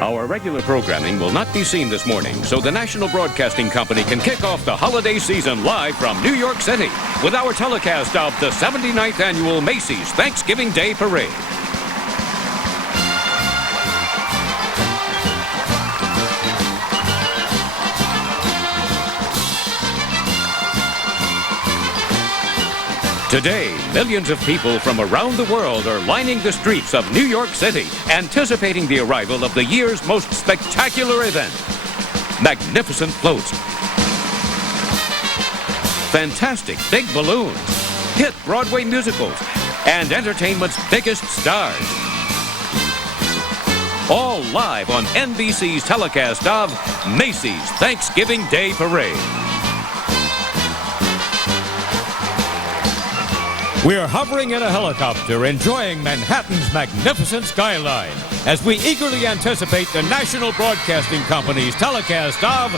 Our regular programming will not be seen this morning, so the National Broadcasting Company can kick off the holiday season live from New York City with our telecast of the 79th Annual Macy's Thanksgiving Day Parade. Today, millions of people from around the world are lining the streets of New York City, anticipating the arrival of the year's most spectacular event. Magnificent floats, fantastic big balloons, hit Broadway musicals, and entertainment's biggest stars. All live on NBC's telecast of Macy's Thanksgiving Day Parade. We're hovering in a helicopter, enjoying Manhattan's magnificent skyline, as we eagerly anticipate the National Broadcasting Company's telecast of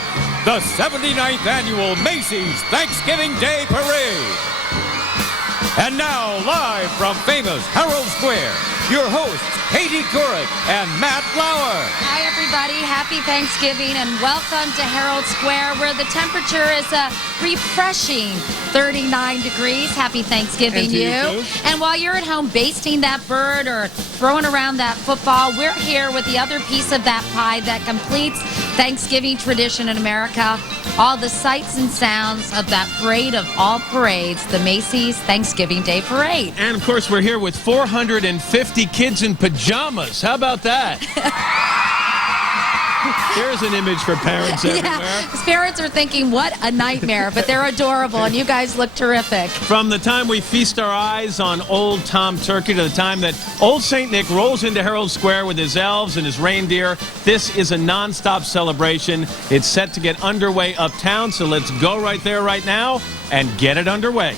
the 79th Annual Macy's Thanksgiving Day Parade. And now, live from famous Herald Square, your hosts, Katie Couric and Matt Lauer. Hi, everybody. Happy Thanksgiving and welcome to Herald Square, where the temperature is a refreshing 39 degrees. Happy Thanksgiving, you. And while you're at home basting that bird or throwing around that football, we're here with the other piece of that pie that completes Thanksgiving tradition in America. All the sights and sounds of that parade of all parades, the Macy's Thanksgiving Day Parade. And, of course, we're here with 450 kids in pajamas. How about that? There's an image for parents everywhere. Yeah, parents are thinking, what a nightmare, but they're adorable, and you guys look terrific. From the time we feast our eyes on old Tom Turkey to the time that old St. Nick rolls into Herald Square with his elves and his reindeer, this is a non-stop celebration. It's set to get underway uptown, so let's go right there right now and get it underway.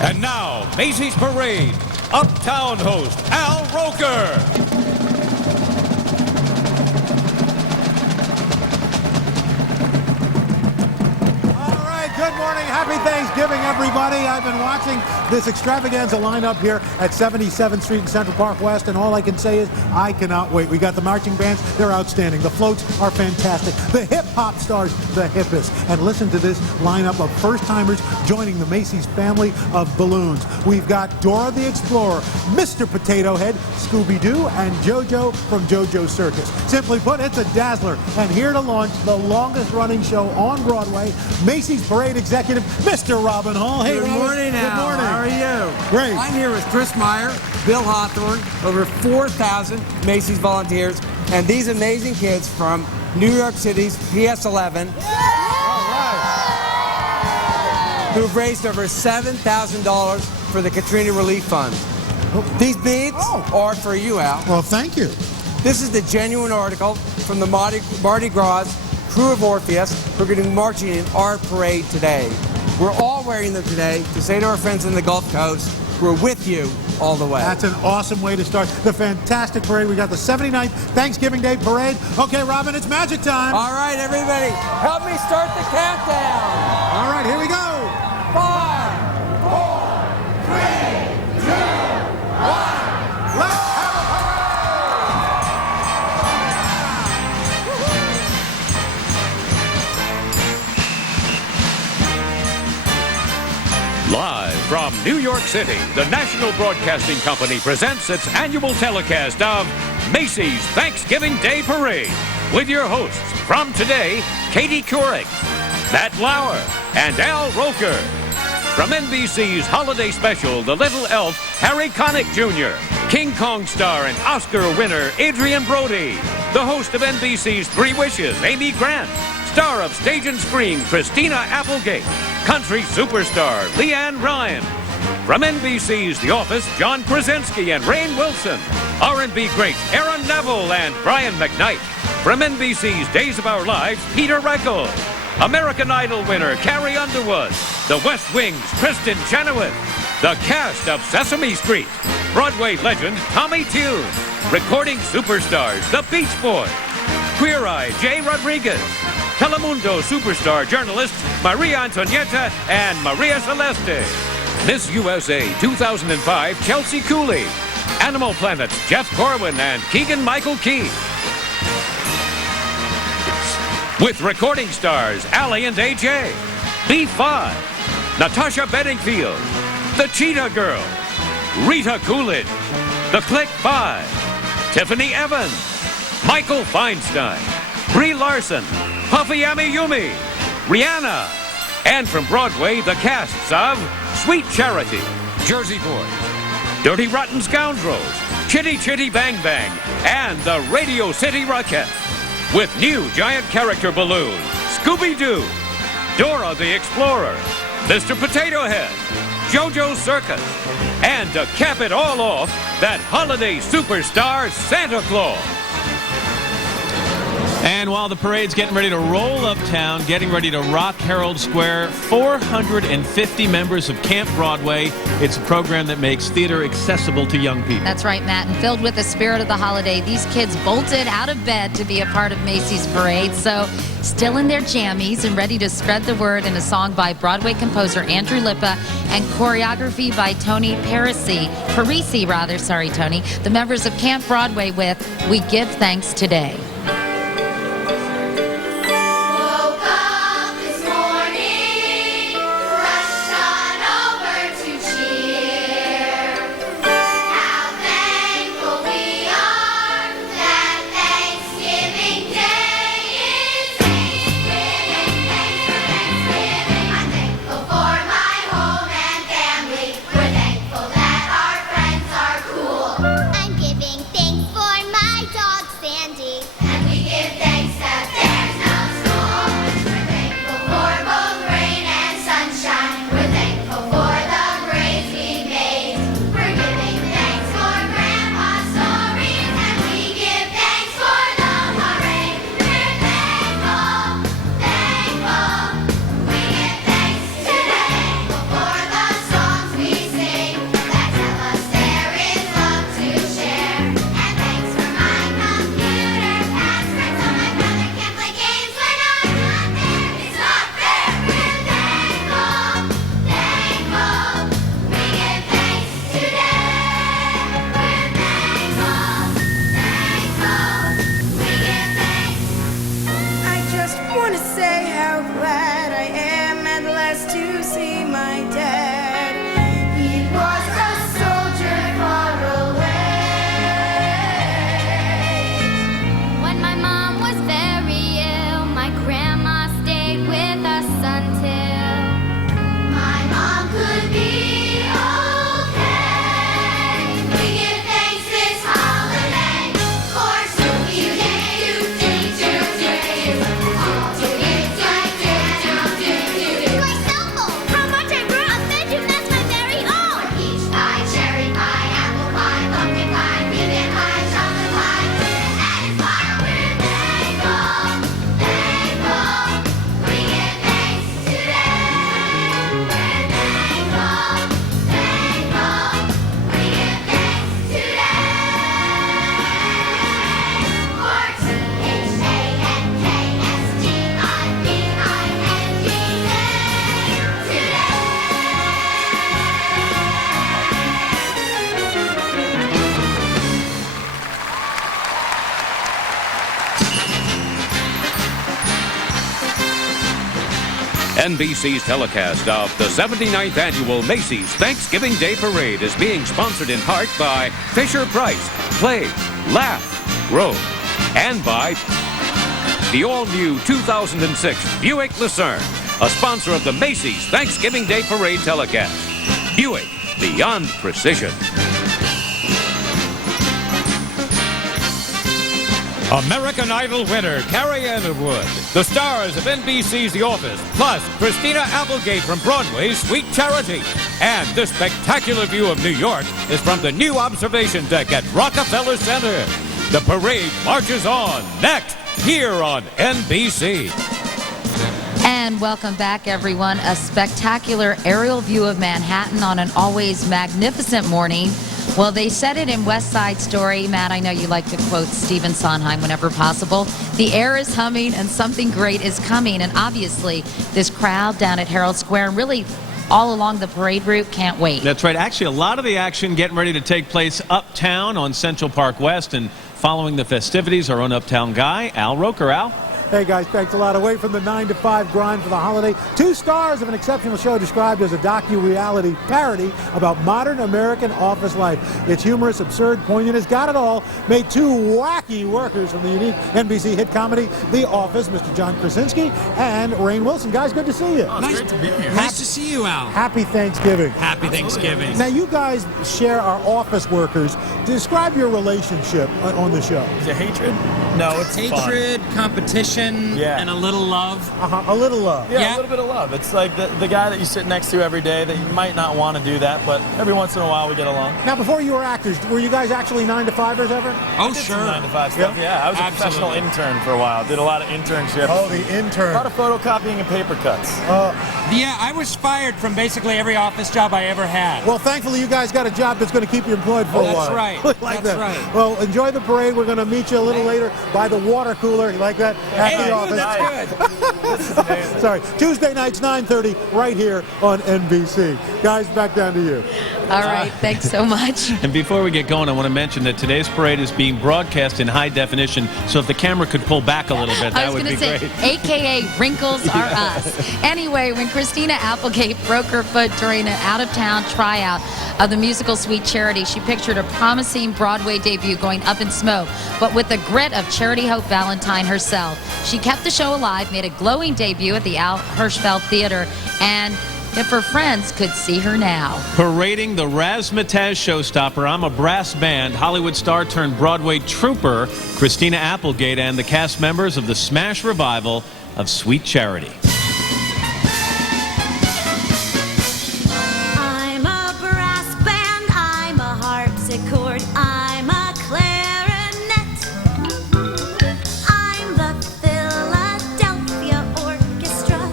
And now, Macy's Parade, Uptown host Al Roker. Good morning. Happy Thanksgiving, everybody. I've been watching this extravaganza lineup here at 77th Street and Central Park West, and all I can say is I cannot wait. We got the marching bands. They're outstanding. The floats are fantastic. The hip-hop stars, the hippest. And listen to this lineup of first-timers joining the Macy's family of balloons. We've got Dora the Explorer, Mr. Potato Head, Scooby-Doo, and JoJo from JoJo's Circus. Simply put, it's a dazzler. And here to launch the longest-running show on Broadway, Macy's Parade Executive, Mr. Robin Hall. Hey, Good morning, Al. Good morning. How are you? Great. I'm here with Chris Meyer, Bill Hawthorne, over 4,000 Macy's volunteers, and these amazing kids from New York City's PS11, who've raised over $7,000 for the Katrina Relief Fund. These beads are for you, Al. Well, thank you. This is the genuine article from the Mardi Gras crew of Orpheus who are going to be marching in our parade today. We're all wearing them today to say to our friends in the Gulf Coast, we're with you all the way. That's an awesome way to start the fantastic parade. We got the 79th Thanksgiving Day Parade. Okay, Robin, it's magic time. All right, everybody, help me start the countdown. All right, here we go. 5, 4, 3, 2, 1. Let's have a parade! Live from New York City, the National Broadcasting Company presents its annual telecast of Macy's Thanksgiving Day Parade with your hosts from today, Katie Couric, Matt Lauer, and Al Roker. From NBC's holiday special, The Little Elf, Harry Connick Jr., King Kong star and Oscar winner Adrian Brody, the host of NBC's Three Wishes, Amy Grant, star of Stage and Screen, Christina Applegate, country superstar Leanne Ryan. From NBC's The Office, John Krasinski and Rainn Wilson, R&B greats Aaron Neville and Brian McKnight. From NBC's Days of Our Lives, Peter Reckles, American Idol winner Carrie Underwood, The West Wing's Kristen Chenoweth, the cast of Sesame Street, Broadway legend Tommy Tune, recording superstars The Beach Boys, Queer Eye Jay Rodriguez, Telemundo superstar journalists Maria Antonietta and Maria Celeste. Miss USA 2005 Chelsea Cooley. Animal Planet's Jeff Corwin and Keegan-Michael Key. With recording stars Allie and AJ, B5, Natasha Bedingfield, The Cheetah Girl, Rita Coolidge, The Click 5, Tiffany Evans, Michael Feinstein, Brie Larson, Puffy Amiyumi, Rihanna, and from Broadway, the casts of Sweet Charity, Jersey Boys, Dirty Rotten Scoundrels, Chitty Chitty Bang Bang, and the Radio City Rockettes. With new giant character balloons, Scooby-Doo, Dora the Explorer, Mr. Potato Head, JoJo's Circus, and to cap it all off, that holiday superstar, Santa Claus. And while the parade's getting ready to roll uptown, getting ready to rock Herald Square, 450 members of Camp Broadway. It's a program that makes theater accessible to young people. That's right, Matt. And filled with the spirit of the holiday, these kids bolted out of bed to be a part of Macy's parade. So still in their jammies and ready to spread the word in a song by Broadway composer Andrew Lippa and choreography by Tony Parisi. Sorry, Tony. The members of Camp Broadway with We Give Thanks Today. NBC's telecast of the 79th Annual Macy's Thanksgiving Day Parade is being sponsored in part by Fisher-Price, Play, Laugh, Grow, and by the all-new 2006 Buick Lucerne, a sponsor of the Macy's Thanksgiving Day Parade telecast. Buick, beyond precision. American Idol winner Carrie Underwood, the stars of NBC's The Office, plus Christina Applegate from Broadway's Sweet Charity. And this spectacular view of New York is from the new observation deck at Rockefeller Center. The parade marches on next here on NBC. And welcome back, everyone. A spectacular aerial view of Manhattan on an always magnificent morning. Well, they said it in West Side Story. Matt, I know you like to quote Stephen Sondheim whenever possible. The air is humming and something great is coming. And obviously, this crowd down at Herald Square, really all along the parade route. Can't wait. That's right. Actually, a lot of the action getting ready to take place uptown on Central Park West. And following the festivities, our own uptown guy, Al Roker. Al? Hey guys, thanks a lot. Away from the 9 to 5 grind for the holiday, 2 stars of an exceptional show described as a docu-reality parody about modern American office life. It's humorous, absurd, poignant, it's got it all. Made 2 wacky workers from the unique NBC hit comedy The Office, Mr. John Krasinski and Rainn Wilson. Guys, good to see you. Oh, nice to be here. Nice to see you, Al. Happy Thanksgiving. Happy Thanksgiving. Now, you guys share our office workers. Describe your relationship on the show. Is it hatred? No, it's hatred, competition, and a little love. A little love. Yeah, a little bit of love. It's like the guy that you sit next to every day that you might not want to do that, but every once in a while we get along. Now, before you were actors, were you guys actually 9 to 5ers ever? Oh, Sure. sure. 9 to 5 stuff. Yeah, I was a professional intern for a while. Did a lot of internships. Oh, the intern. A lot of photocopying and paper cuts. Yeah, I was fired from basically every office job I ever had. Well, thankfully, you guys got a job that's going to keep you employed for a while. That's right. Like That's that. right. Well, enjoy the parade. We're going to meet you a little later by the water cooler. You like that? At the office. That's good. This is amazing. Sorry. Tuesday nights, 9:30, right here on NBC. Guys, back down to you. All right. Thanks so much. And before we get going, I want to mention that today's parade is being broadcast in high definition, so if the camera could pull back a little bit, that would be great. AKA wrinkles are us. Anyway, when Christina Applegate broke her foot during an out-of-town tryout of the musical Sweet Charity, she pictured a promising Broadway debut going up in smoke, but with the grit of Charity Hope Valentine herself. She kept the show alive, made a glowing debut at the Al Hirschfeld Theater, and if her friends could see her now. Parading the Razzmatazz showstopper, I'm a Brass Band, Hollywood star turned Broadway trooper, Christina Applegate, and the cast members of the smash revival of Sweet Charity. I'm a brass band, I'm a harpsichord, I'm a clarinet. I'm the Philadelphia Orchestra,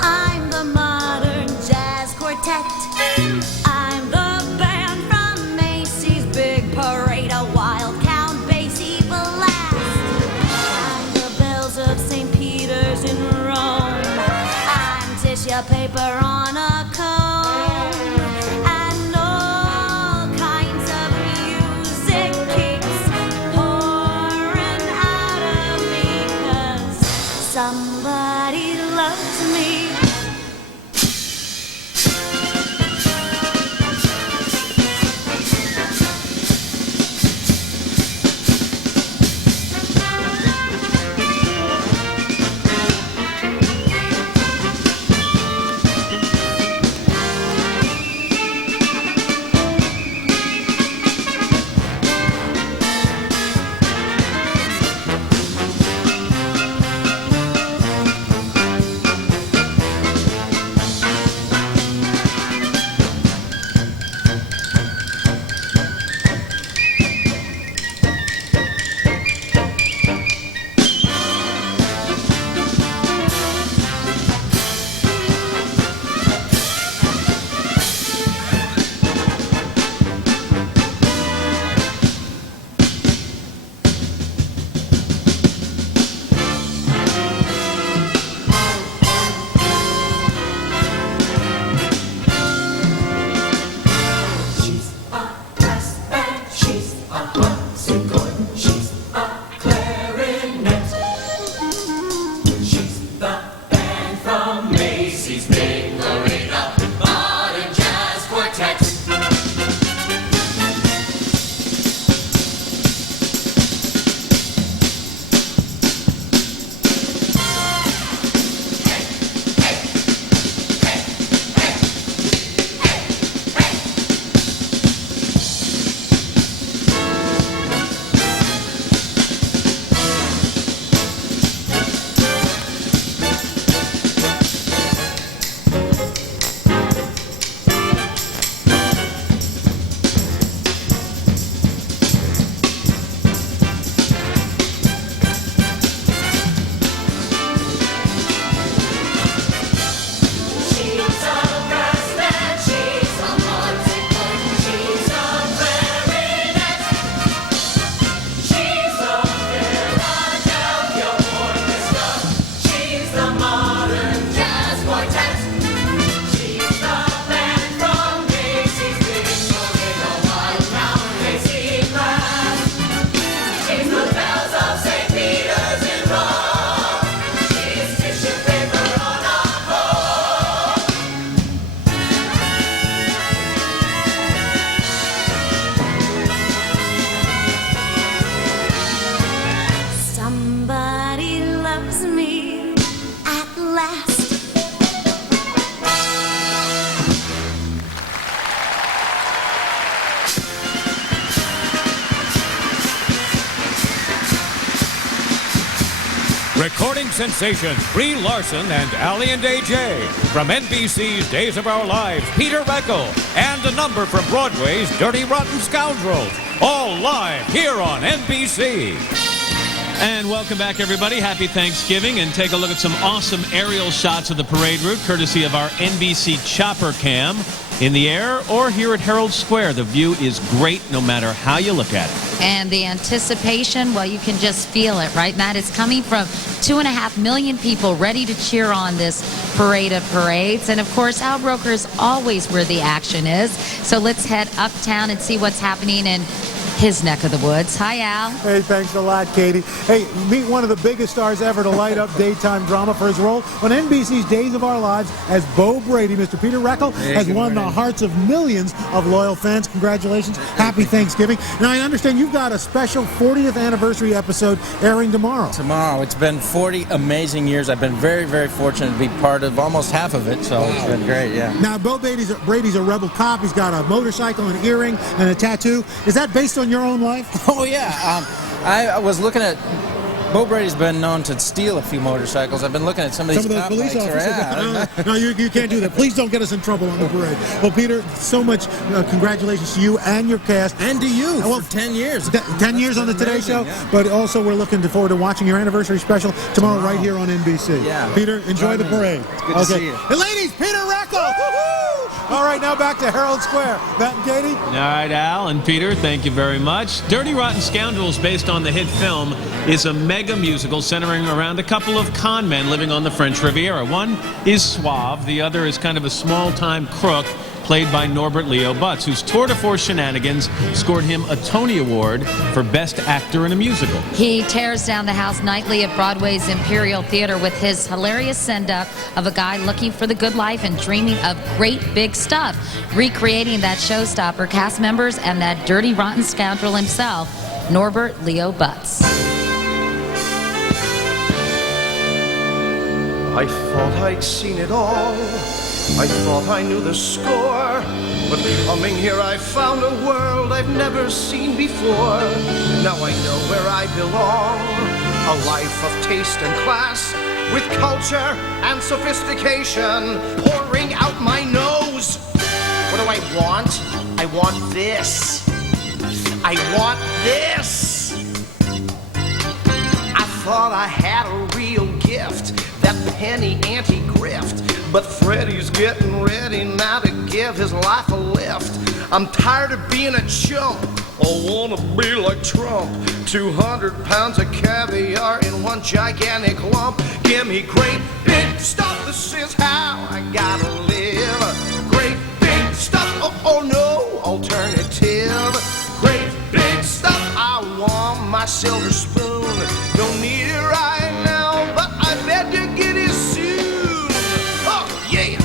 I'm the modern jazz quartet. I'm the band from Macy's Big Parade, a wild Count Basie blast. I'm the bells of St. Peter's in Rome. I'm tissue paper on a cone. And all kinds of music keeps pouring out of me, 'cause somebody loves me. Recording sensations Brie Larson and Allie and AJ. From NBC's Days of Our Lives, Peter Reckel. And a number from Broadway's Dirty Rotten Scoundrels. All live here on NBC. And welcome back, everybody. Happy Thanksgiving. And take a look at some awesome aerial shots of the parade route, courtesy of our NBC Chopper Cam. In the air or here at Herald Square, the view is great no matter how you look at it. And the anticipation, well, you can just feel it, right, Matt? It's coming from 2.5 million people ready to cheer on this parade of parades. And, of course, Al Roker is always where the action is. So let's head uptown and see what's happening in his neck of the woods. Hi, Al. Hey, thanks a lot, Katie. Hey, meet one of the biggest stars ever to light up daytime drama for his role on NBC's Days of Our Lives as Bo Brady. Mr. Peter Reckel has won the hearts of millions of loyal fans. Congratulations. Happy Thanksgiving. Now, I understand you've got a special 40th anniversary episode airing tomorrow. Tomorrow. It's been 40 amazing years. I've been very, very fortunate to be part of almost half of it, so it's been great, yeah. Now, Bo Brady's a rebel cop. He's got a motorcycle, an earring, and a tattoo. Is that based on your own life? Oh, yeah. I was looking at... Bo Brady's been known to steal a few motorcycles. I've been looking at some of these police bikes. officers. No, you can't do that. Please don't get us in trouble on the parade. Well, Peter, so much congratulations to you and your cast. And to you for 10 years. 10 years on the Today Show. Yeah. But also we're looking forward to watching your anniversary special tomorrow right here on NBC. Yeah. Peter, enjoy the parade. It's good to see you. And ladies, Peter Reckel! All right, now back to Herald Square. Matt and Katie? All right, Al and Peter, thank you very much. Dirty Rotten Scoundrels, based on the hit film, is a mega musical centering around a couple of con men living on the French Riviera. One is suave, the other is kind of a small-time crook, played by Norbert Leo Butz, whose tour de force shenanigans scored him a Tony Award for Best Actor in a Musical. He tears down the house nightly at Broadway's Imperial Theater with his hilarious send-up of a guy looking for the good life and dreaming of great big stuff, recreating that showstopper, cast members, and that dirty rotten scoundrel himself, Norbert Leo Butz. I thought I'd seen it all. I thought I knew the score, but coming here I found a world I've never seen before. Now I know where I belong, a life of taste and class, with culture and sophistication pouring out my nose. What do I want? I want this. I want this. I thought I had a real gift, that penny anti-grift. But Freddie's getting ready now to give his life a lift. I'm tired of being a chump. I wanna be like Trump. 200 pounds of caviar in one gigantic lump. Give me great big stuff. This is how I gotta live. Great big stuff. Oh no, alternative. Great big stuff. I want my silver spoon. Don't need it right now, but I bet you get it soon. Oh, yeah.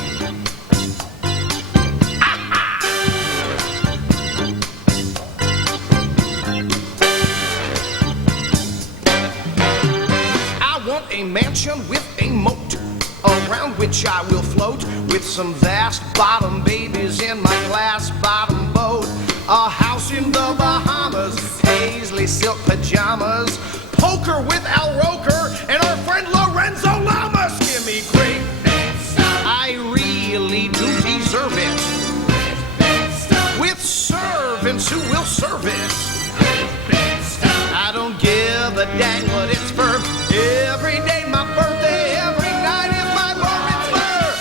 I want a mansion with a moat, around which I will float, with some vast bottom babies in my glass bottom boat. A house in the Bahamas, paisley silk pajamas, poker with Al Roker and our friend Lorenzo Lamas. Give me great big stuff. I really do deserve it. Big stuff. With servants who will serve it. Big stuff. I don't give a dang what it's for. Every day my birthday, every night is my bar mitzvah.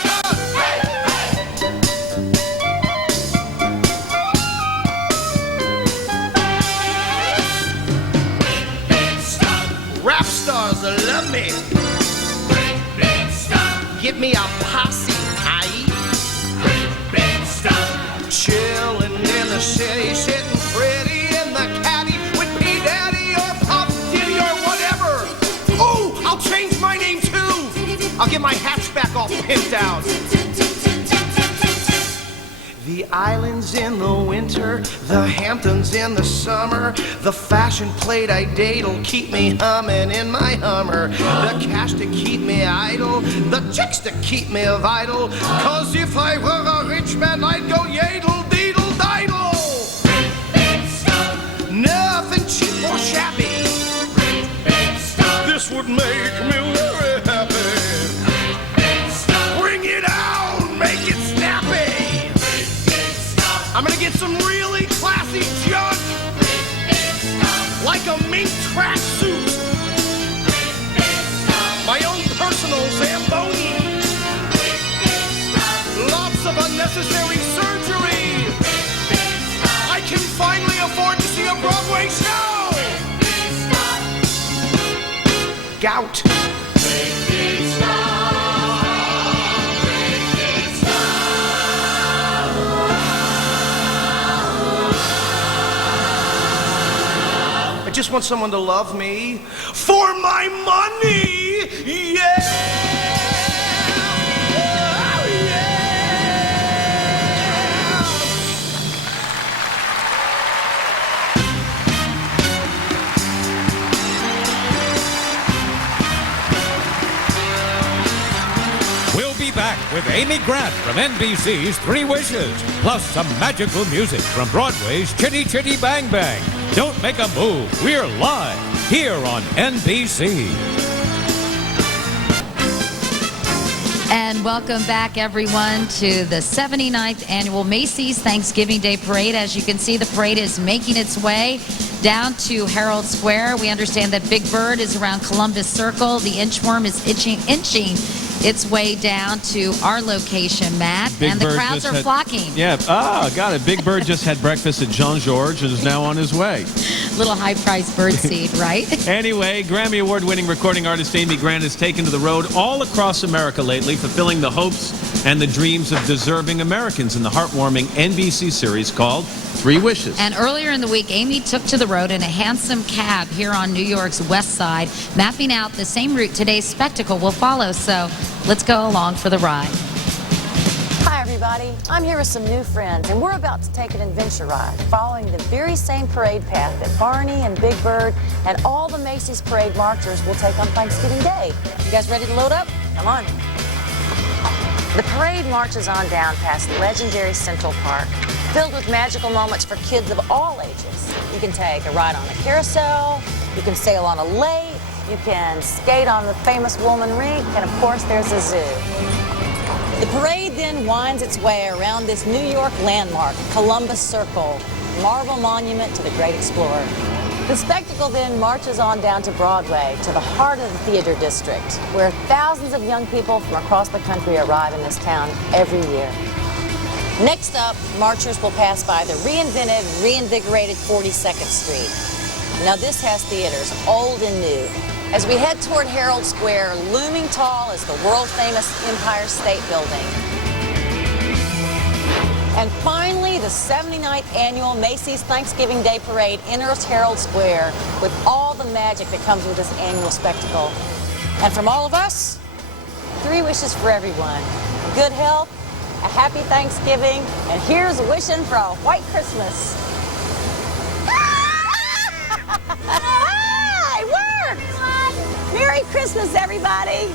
Rap stars love me. Big stuff. Give me a posse, aye. Big stuff. Chillin' in the city, sitting pretty in the caddy with P Daddy or Pop Diddy or whatever. Oh, I'll change my name too. I'll get my hatchback all pimped out. The islands in the winter, the Hamptons in the summer, the fashion plate I date'll keep me humming in my Hummer. The cash to keep me idle, the chicks to keep me vital. 'Cause if I were a rich man, I'd go yadle, deedle, didle. Nothing cheap or shabby. This would make me I'm gonna get some really classy junk, like a mink tracksuit, my own personal Zamboni, lots of unnecessary surgery. I can finally afford to see a Broadway show. Gout. I just want someone to love me for my money. Yeah. We'll be back with Amy Grant from NBC's Three Wishes, plus some magical music from Broadway's Chitty Chitty Bang Bang. Don't make a move. We're live here on NBC. And welcome back, everyone, to the 79th Annual Macy's Thanksgiving Day Parade. As you can see, the parade is making its way down to Herald Square. We understand that Big Bird is around Columbus Circle. The inchworm is inching its way down to our location, Matt. Big and the Bird crowds are flocking. Yeah, got it. Big Bird just had breakfast at Jean-Georges and is now on his way. Little high-priced birdseed, right? Anyway, Grammy Award-winning recording artist Amy Grant has taken to the road all across America lately, fulfilling the hopes and the dreams of deserving Americans in the heartwarming NBC series called Three Wishes. And earlier in the week, Amy took to the road in a handsome cab here on New York's West Side, mapping out the same route today's spectacle will follow. So let's go along for the ride. Hi, everybody. I'm here with some new friends, and we're about to take an adventure ride following the very same parade path that Barney and Big Bird and all the Macy's parade marchers will take on Thanksgiving Day. You guys ready to load up? Come on. The parade marches on down past legendary Central Park, filled with magical moments for kids of all ages. You can take a ride on a carousel, you can sail on a lake, you can skate on the famous Woolman Rink, and of course there's a zoo. The parade then winds its way around this New York landmark, Columbus Circle, marble monument to the great explorer. The spectacle then marches on down to Broadway, to the heart of the theater district, where thousands of young people from across the country arrive in this town every year. Next up, marchers will pass by the reinvented, reinvigorated 42nd Street. Now this has theaters, old and new. As we head toward Herald Square, looming tall is the world-famous Empire State Building. And finally, the 79th Annual Macy's Thanksgiving Day Parade enters Herald Square with all the magic that comes with this annual spectacle. And from all of us, three wishes for everyone. Good health, a happy Thanksgiving, and here's wishing for a white Christmas. It worked! Merry Christmas, everybody!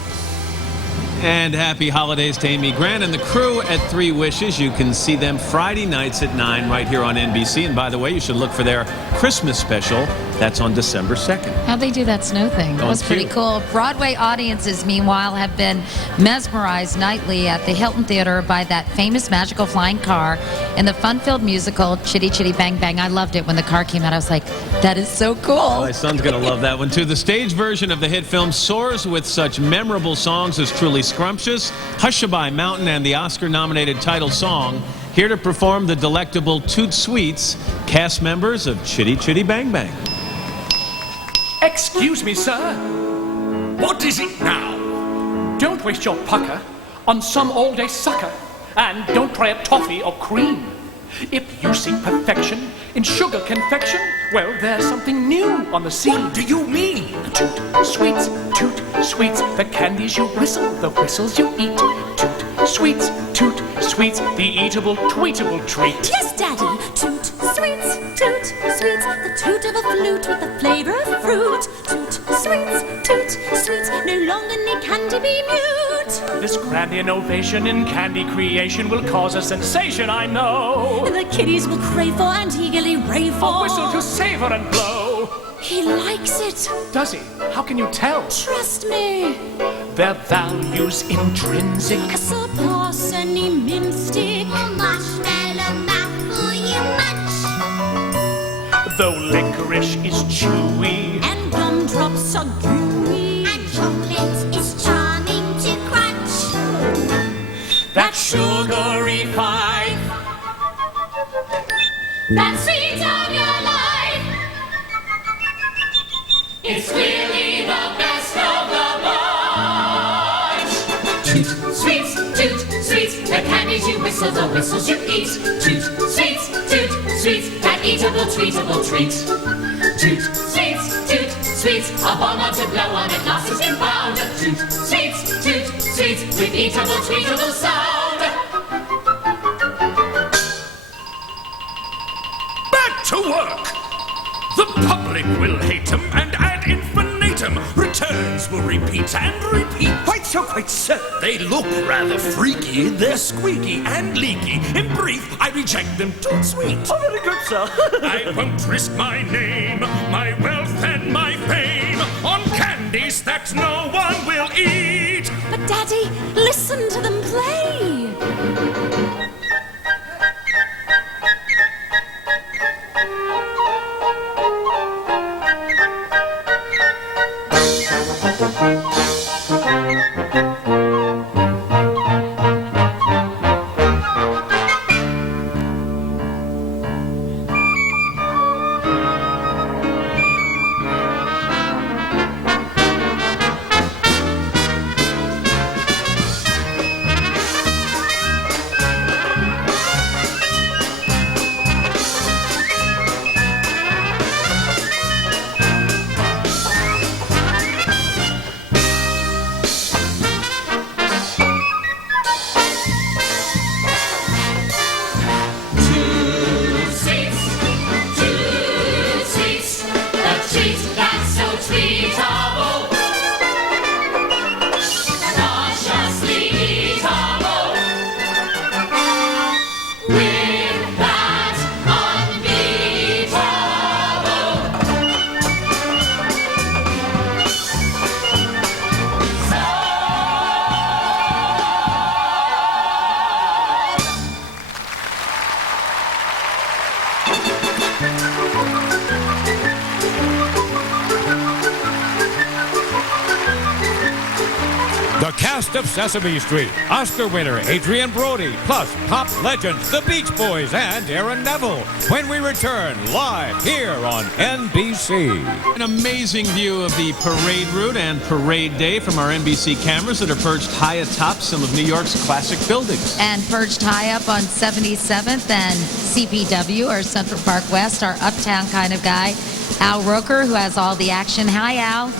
And happy holidays to Amy Grant and the crew at Three Wishes. You can see them Friday nights at 9 right here on NBC. And by the way, you should look for their Christmas special. That's on December 2nd. How'd they do that snow thing? That was pretty cool. Broadway audiences, meanwhile, have been mesmerized nightly at the Hilton Theater by that famous magical flying car in the fun-filled musical Chitty Chitty Bang Bang. I loved it when the car came out. I was like, that is so cool. Oh, my son's going to love that one, too. The stage version of the hit film soars with such memorable songs as Truly Scrumptious, Hushabye Mountain, and the Oscar-nominated title song. Here to perform the delectable Toot Sweets, cast members of Chitty Chitty Bang Bang. Excuse me, sir. What is it now? Don't waste your pucker on some all-day sucker, and don't try a toffee or cream. If you seek perfection in sugar confection, well, there's something new on the scene. What do you mean? Toot sweets, the candies you whistle, the whistles you eat. Toot sweets, the eatable, tweetable treat. Yes, Daddy. Toot sweets, the toot of a flute with the flavor of fruit. Toot sweets, no longer need candy be mute. This grand innovation in candy creation will cause a sensation, I know. The kiddies will crave for and eagerly rave for a whistle to savor and blow. He likes it. Does he? How can you tell? Trust me. Their value's intrinsic. Surpass any minstick. Marshmallow mouthful though licorice is chewy. And gumdrops are gooey. And chocolate is charming to crunch. That sugary five, That sweet of your life. It's clearly the best of the bunch. Toot, sweets, toot, sweets. The candies you whistle, the whistles you eat. Toot, sweets, that eatable, treatable treat. Toot, sweets, a bomb on to blow on, a glass is inbound. Toot, sweets, with eatable, treatable sound. Back to work! The public will hate 'em and ad infinitum. Returns will repeat and repeat. Quite so, they look rather freaky. They're squeaky and leaky. In brief, I reject them too sweet. oh, very good, sir. I won't risk my name, my wealth and my fame on candies that no one will eat. But Daddy, listen to them play. The cast of Sesame Street, Oscar winner Adrian Brody, plus pop legends the Beach Boys and Aaron Neville, when we return live here on NBC. An amazing view of the parade route and parade day from our NBC cameras that are perched high atop some of New York's classic buildings. And perched high up on 77th and CPW, or Central Park West, our uptown kind of guy, Al Roker, who has all the action. Hi, Al.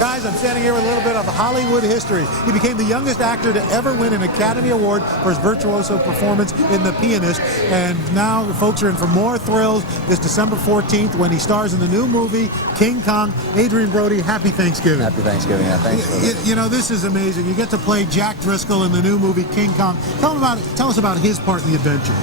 Guys, I'm standing here with a little bit of Hollywood history. He became the youngest actor to ever win an Academy Award for his virtuoso performance in The Pianist. And now the folks are in for more thrills this December 14th when he stars in the new movie, King Kong. Adrian Brody, happy Thanksgiving. Happy Thanksgiving. Yeah, thanks. You know, this is amazing. You get to play Jack Driscoll in the new movie, King Kong. Tell us about his part in the adventure.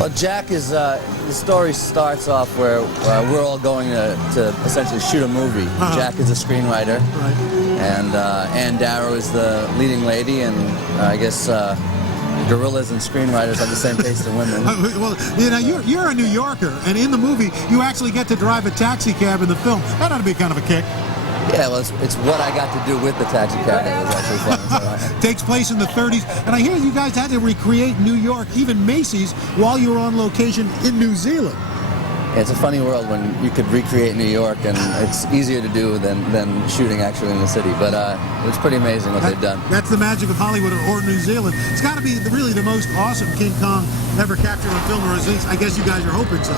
Well, Jack is, the story starts off where we're all going to essentially shoot a movie. Jack is a screenwriter, right, and Ann Darrow is the leading lady, and I guess gorillas and screenwriters have the same taste in women. Well, you know, you're a New Yorker, and in the movie, you actually get to drive a taxi cab in the film. That ought to be kind of a kick. Yeah, well, it's what I got to do with the taxi cab that was actually fun. So Takes place in the 30s, and I hear you guys had to recreate New York, even Macy's, while you were on location in New Zealand. It's a funny world when you could recreate New York, and it's easier to do than shooting actually in the city. But it was pretty amazing what they've done. That's the magic of Hollywood or New Zealand. It's got to be really the most awesome King Kong ever captured on film, or at least I guess you guys are hoping so.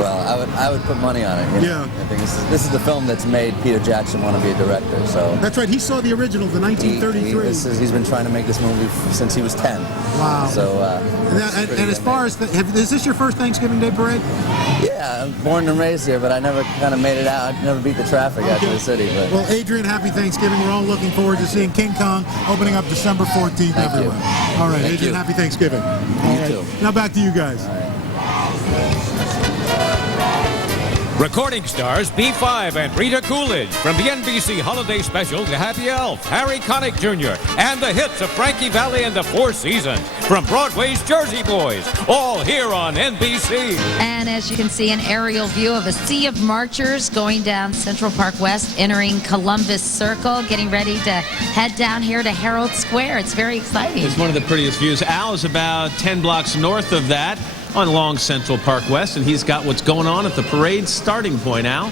Well, I would put money on it. You know? Yeah. I think this is the film that's made Peter Jackson want to be a director. So that's right. He saw the original, the 1933. He's been trying to make this movie since he was 10. Wow. So and as far as is this your first Thanksgiving Day parade? Yeah, I'm born and raised here, but I never kind of made it out. I never beat the traffic out to the city. But well, Adrian, happy Thanksgiving. We're all looking forward to seeing King Kong opening up December 14th everywhere. All right, Thank Adrian, you. happy Thanksgiving. You too. Now back to you guys. All right. Recording stars B5 and Rita Coolidge. From the NBC Holiday Special to Happy Elf, Harry Connick Jr., and the hits of Frankie Valli and the Four Seasons. From Broadway's Jersey Boys, all here on NBC. And as you can see, an aerial view of a sea of marchers going down Central Park West, entering Columbus Circle, getting ready to head down here to Herald Square. It's very exciting. It's one of the prettiest views. Al is about 10 blocks north of that on along Central Park West, and he's got what's going on at the parade starting point. Al?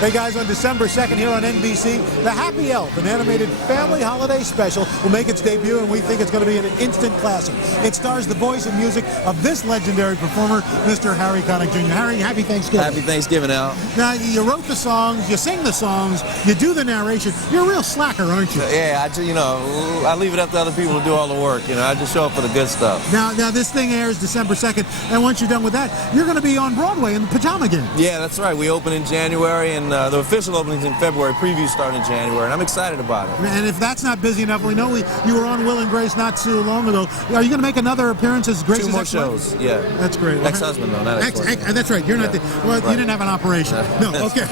Hey guys, on December 2nd here on NBC, The Happy Elf, an animated family holiday special, will make its debut, and we think it's going to be an instant classic. It stars the voice and music of this legendary performer, Mr. Harry Connick Jr. Harry, happy Thanksgiving. Happy Thanksgiving, Al. Now, you wrote the songs, you sing the songs, you do the narration. You're a real slacker, aren't you? Yeah, I leave it up to other people to do all the work. I just show up for the good stuff. Now this thing airs December 2nd, and once you're done with that, you're going to be on Broadway in the Pajama Gang. Yeah, that's right. We open in January, and the official opening's in February. Previews start in January, and I'm excited about it. And if that's not busy enough, we know you were on Will and Grace not too long ago. Are you going to make another appearance as Grace's Two more ex-wife? shows, yeah. That's great. Ex-husband, though, not ex-wife. That's right. You're not right. You didn't have an operation. No, okay.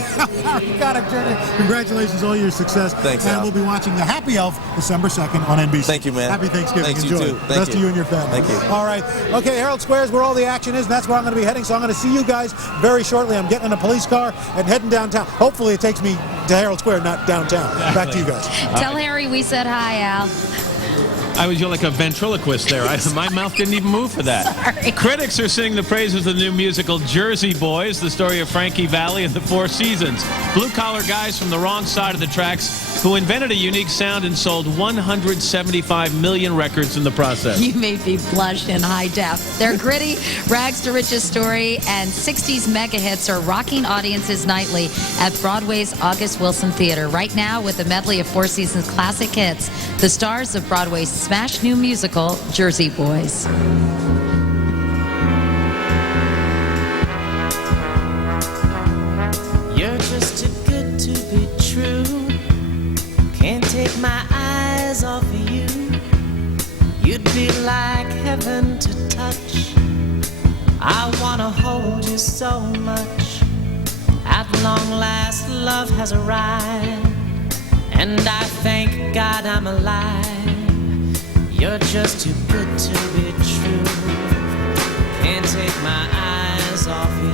Got it, Jr. Congratulations on all your success. Thanks, And Al. we'll be watching The Happy Elf December 2nd on NBC. Thank you, man. Happy Thanksgiving. Thanks, Enjoy. you too. Thank Best you. to you and your family. Thank you. All right. Okay, Herald Square is where all the action is, and that's where I'm going to be heading. So I'm going to see you guys very shortly. I'm getting in a police car and heading downtown. Hopefully it takes me to Herald Square, not downtown. Back to you guys. Tell Harry we said hi, Al. I was like a ventriloquist there. My mouth didn't even move for that. Sorry. Critics are singing the praises of the new musical Jersey Boys, the story of Frankie Valli and the Four Seasons. Blue-collar guys from the wrong side of the tracks who invented a unique sound and sold 175 million records in the process. You made me blush in high def. Their gritty, rags to riches story and 60s mega hits are rocking audiences nightly at Broadway's August Wilson Theater. Right now, with a medley of Four Seasons classic hits, the stars of Broadway's smash new musical, Jersey Boys. You're just too good to be true. Can't take my eyes off of you. You'd be like heaven to touch. I wanna hold you so much. At long last, love has arrived, and I thank God I'm alive. You're just too good to be true. Can't take my eyes off of you.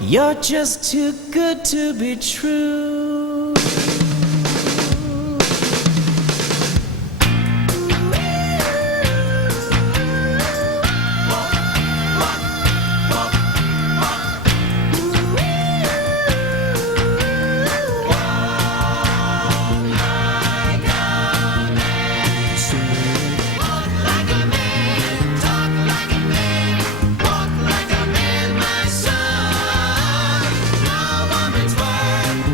You're just too good to be true. Walk like a man, my son. No woman's worth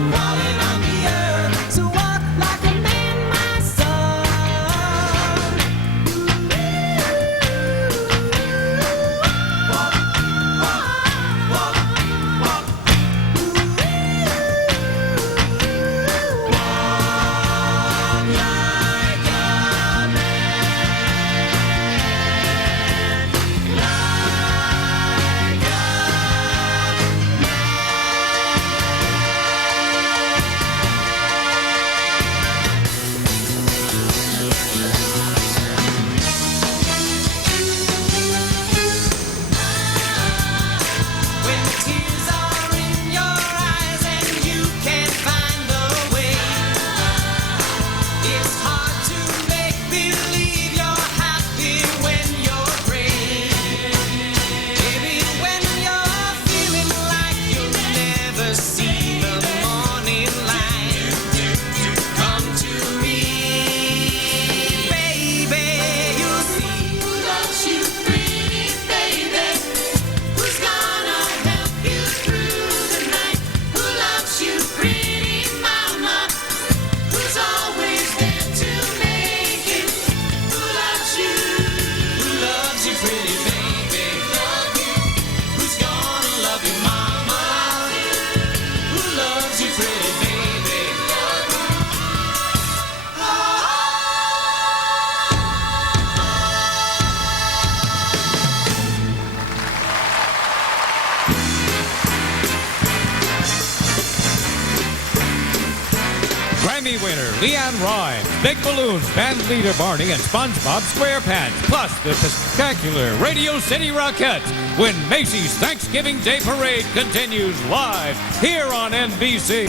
Grammy winner Leanne Rhymes, Big Balloons band leader Barney, and SpongeBob SquarePants, plus the spectacular Radio City Rockettes, when Macy's Thanksgiving Day Parade continues live here on NBC.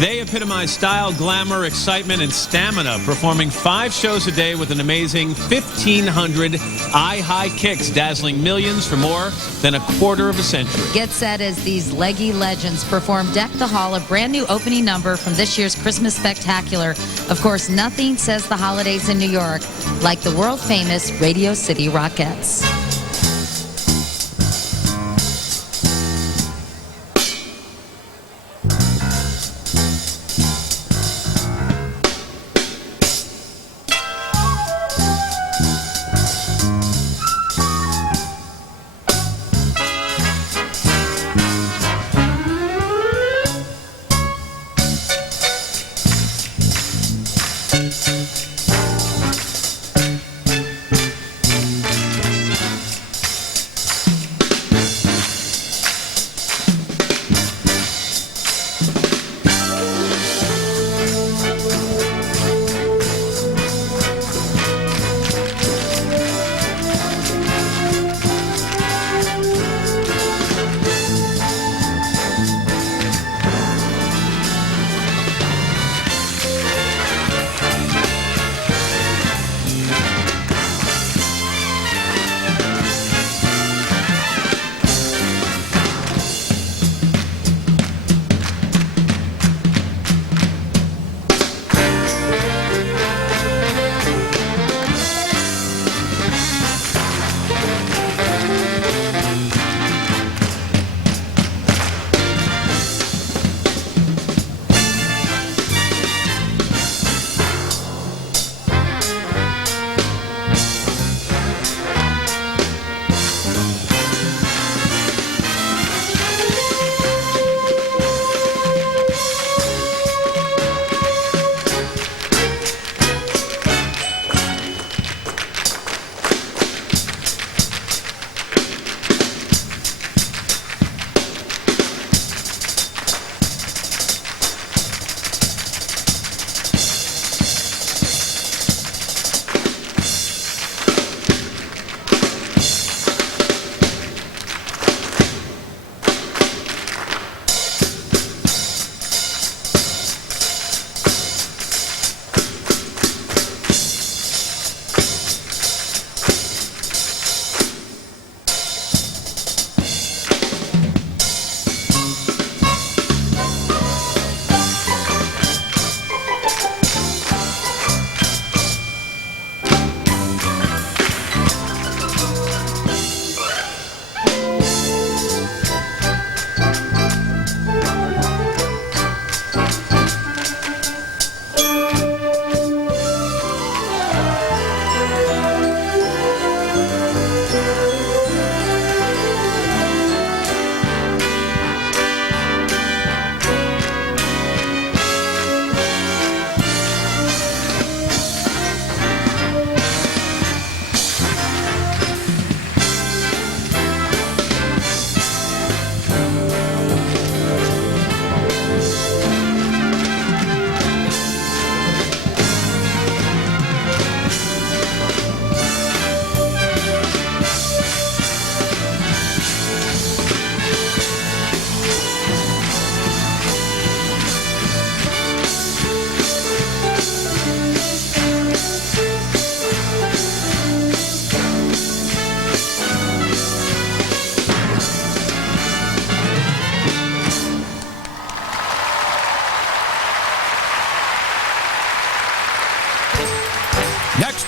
They epitomize style, glamour, excitement, and stamina, performing 5 shows a day with an amazing 1,500 eye-high kicks, dazzling millions for more than a quarter of a century. Get set as these leggy legends perform Deck the Hall, a brand new opening number from this year's Christmas Spectacular. Of course, nothing says the holidays in New York like the world-famous Radio City Rockettes.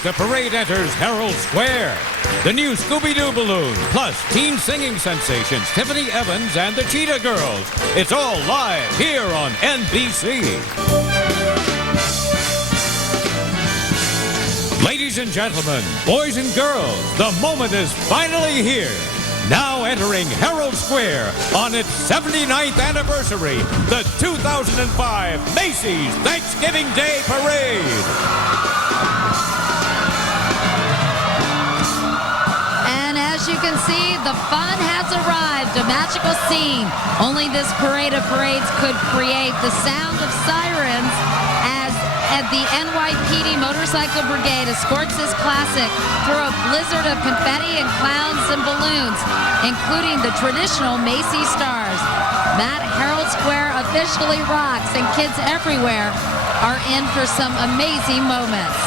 The parade enters Herald Square. The new Scooby-Doo balloon, plus teen singing sensations Tiffany Evans and the Cheetah Girls. It's all live here on NBC. Ladies and gentlemen, boys and girls, the moment is finally here. Now entering Herald Square on its 79th anniversary, the 2005 Macy's Thanksgiving Day Parade. As you can see, the fun has arrived, a magical scene. Only this parade of parades could create the sound of sirens the NYPD Motorcycle Brigade escorts this classic through a blizzard of confetti and clowns and balloons, including the traditional Macy stars. Matt, Herald Square officially rocks, and kids everywhere are in for some amazing moments.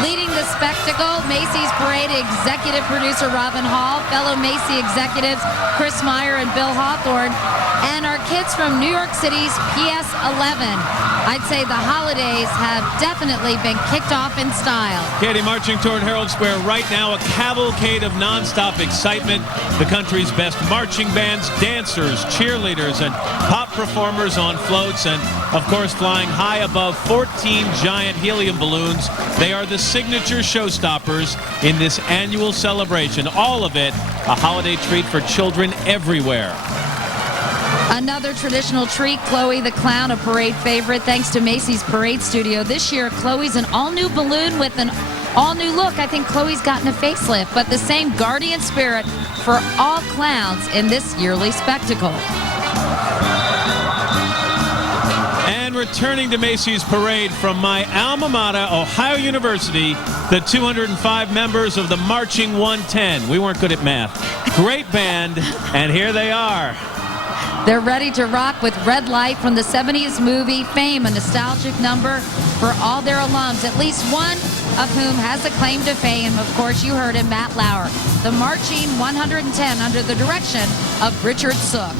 Leading the spectacle, Macy's Parade executive producer Robin Hall, fellow Macy executives Chris Meyer and Bill Hawthorne, and our kids from New York City's PS 11. I'd say the holidays have definitely been kicked off in style. Katie, marching toward Herald Square right now, a cavalcade of nonstop excitement. The country's best marching bands, dancers, cheerleaders, and pop performers on floats, and of course flying high above 14 giant helium balloons. They are the signature showstoppers in this annual celebration. All of it a holiday treat for children everywhere. Another traditional treat, Chloe the Clown, a parade favorite thanks to Macy's Parade Studio. This year, Chloe's an all-new balloon with an all-new look. I think Chloe's gotten a facelift, but the same guardian spirit for all clowns in this yearly spectacle. And returning to Macy's Parade from my alma mater, Ohio University, the 205 members of the Marching 110. We weren't good at math. Great band, and here they are. They're ready to rock with Red Light from the 70s movie Fame, a nostalgic number for all their alums, at least one of whom has a claim to fame. Of course, you heard him, Matt Lauer. The Marching 110 under the direction of Richard Sook.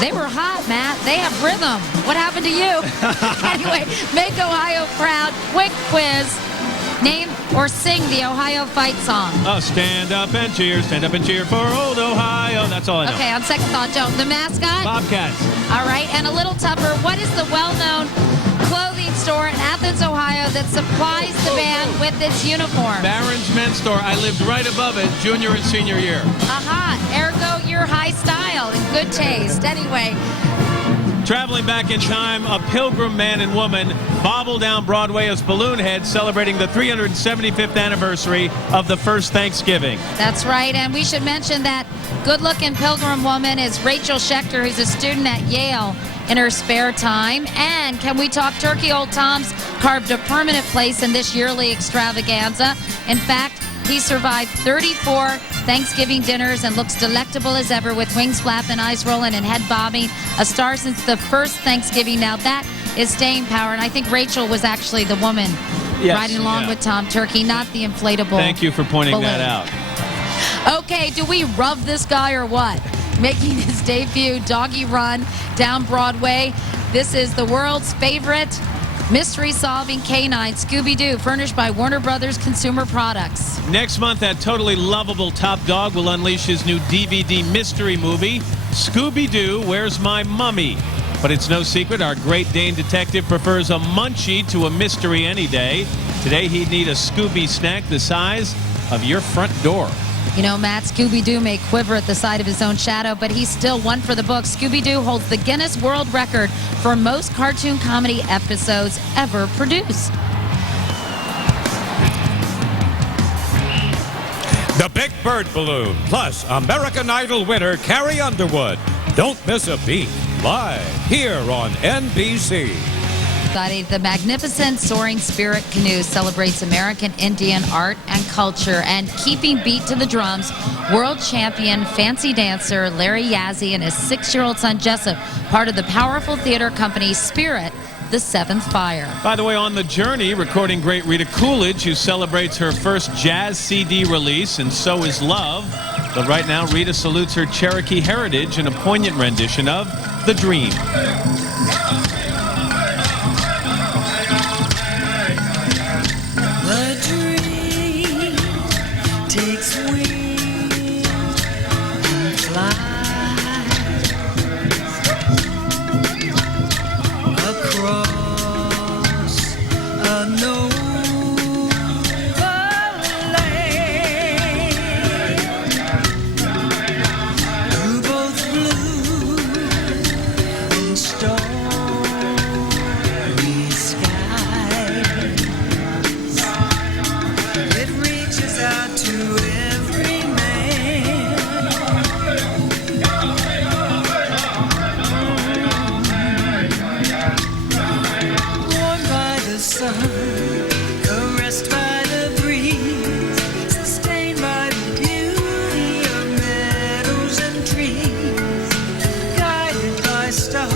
They were hot, Matt. They have rhythm. What happened to you? Anyway, make Ohio proud. Quick quiz. Name or sing the Ohio fight song. Oh, stand up and cheer for old Ohio. That's all I know. Okay, on second thought, don't. The mascot? Bobcats. All right, and a little tougher. What is the well-known clothing store in Athens, Ohio that supplies the band with its uniform? Barron's Men's Store. I lived right above it, junior and senior year. Aha, ergo you're high style and good taste. Anyway. Traveling back in time, a pilgrim man and woman bobble down Broadway as balloon heads celebrating the 375th anniversary of the first Thanksgiving. That's right, and we should mention that good-looking pilgrim woman is Rachel Schechter, who's a student at Yale in her spare time. And can we talk turkey? Old Tom's carved a permanent place in this yearly extravaganza. In fact, he survived 34 Thanksgiving dinners and looks delectable as ever with wings flapping, eyes rolling, and head bobbing. A star since the first Thanksgiving. Now that is staying power, and I think Rachel was actually the woman riding along with Tom Turkey, not the inflatable Thank you for pointing balloon. that out. Okay, do we rub this guy or what? Making his debut, Doggy Run, down Broadway. This is the world's favorite mystery-solving canine, Scooby-Doo, furnished by Warner Brothers Consumer Products. Next month, that totally lovable top dog will unleash his new DVD mystery movie, Scooby-Doo, Where's My Mummy? But it's no secret, our Great Dane detective prefers a munchie to a mystery any day. Today, he'd need a Scooby snack the size of your front door. You know, Matt, Scooby-Doo may quiver at the sight of his own shadow, but he's still one for the book. Scooby-Doo holds the Guinness World Record for most cartoon comedy episodes ever produced. The Big Bird Balloon, plus American Idol winner Carrie Underwood. Don't miss a beat. Live here on NBC. everybody. The magnificent Soaring Spirit Canoe celebrates American Indian art and culture. And keeping beat to the drums, world champion fancy dancer Larry Yazzie and his 6-year-old son Jessup, part of the powerful theater company Spirit, the Seventh Fire. By the way, on the journey, recording great Rita Coolidge, who celebrates her first jazz CD release, and so is Love. But right now, Rita salutes her Cherokee heritage in a poignant rendition of The Dream. The dream takes wings and flies across a noble land through both blue and stormy skies. It reaches out to every man. Warmed by the sun, caressed by the breeze, sustained by the beauty of meadows and trees, guided by stars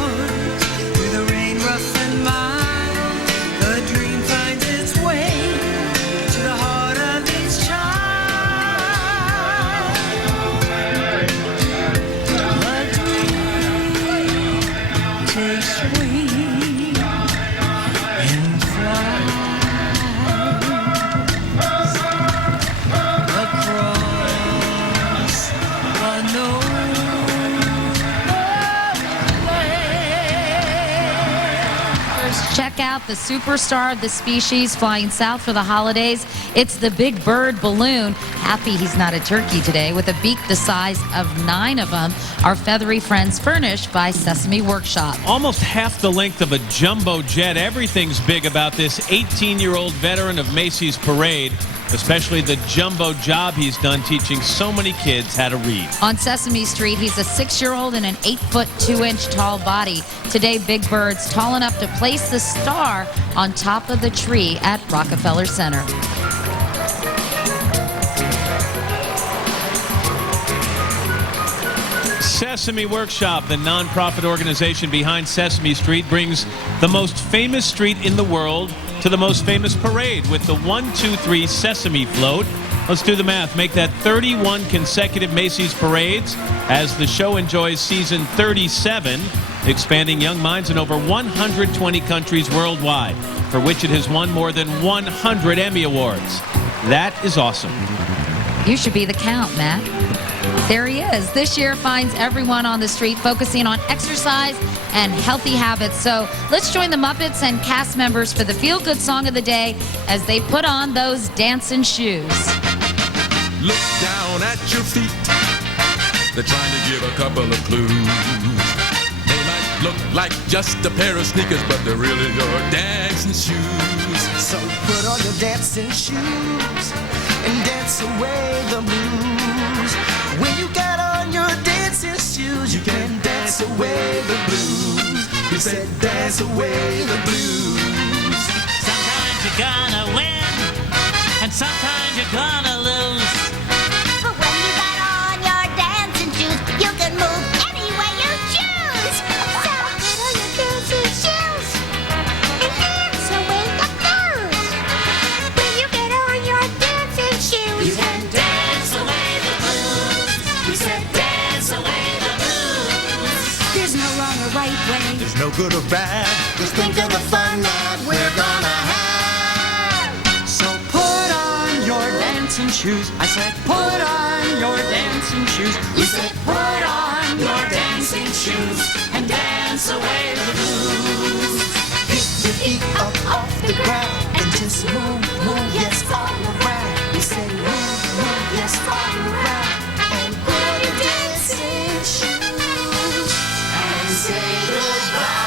through the rain rough and mild, the dream finds its way to the heart of its child. The dream takes wing and flies across a First, check out the superstar of the species flying south for the holidays. It's the Big Bird balloon. Happy he's not a turkey today, with a beak the size of 9 of them. Our feathery friends furnished by Sesame Workshop. Almost half the length of a jumbo jet. Everything's big about this 18-year-old veteran of Macy's parade, especially the jumbo job he's done teaching so many kids how to read. On Sesame Street, he's a 6-year-old in an 8-foot 2-inch tall body. Today, Big Bird's tall enough to place the star on top of the tree at Rockefeller Center. Sesame Workshop, the nonprofit organization behind Sesame Street, brings the most famous street in the world to the most famous parade with the 1-2-3 Sesame float. Let's do the math. Make that 31 consecutive Macy's parades as the show enjoys season 37, expanding young minds in over 120 countries worldwide, for which it has won more than 100 Emmy Awards. That is awesome. You should be the count, Matt. There he is. This year finds everyone on the street focusing on exercise and healthy habits. So let's join the Muppets and cast members for the feel-good song of the day as they put on those dancing shoes. Look down at your feet. They're trying to give a couple of clues. They might look like just a pair of sneakers, but they're really your dancing shoes. So put on your dancing shoes and dance away the blues. When you got on your dancing shoes, you can dance away the blues. We said dance away the blues. Sometimes you're gonna win, and sometimes you're gonna lose. But when you got on your dancing shoes, you can move any way you choose. So put on your dancing shoes and dance away the blues. When you get on your dancing shoes, You can dance away the blues. We said dance away the blues. there's no wrong or right way. There's no good or bad. Just think of the fun that we're gonna have. So put on your dancing shoes. I said put on your dancing shoes. We said put on your dancing shoes and dance away the blues. Pick your feet up off the ground and just move, move, yes, all around. We said move, move, yes, all around. And put on your dancing shoes and say goodbye.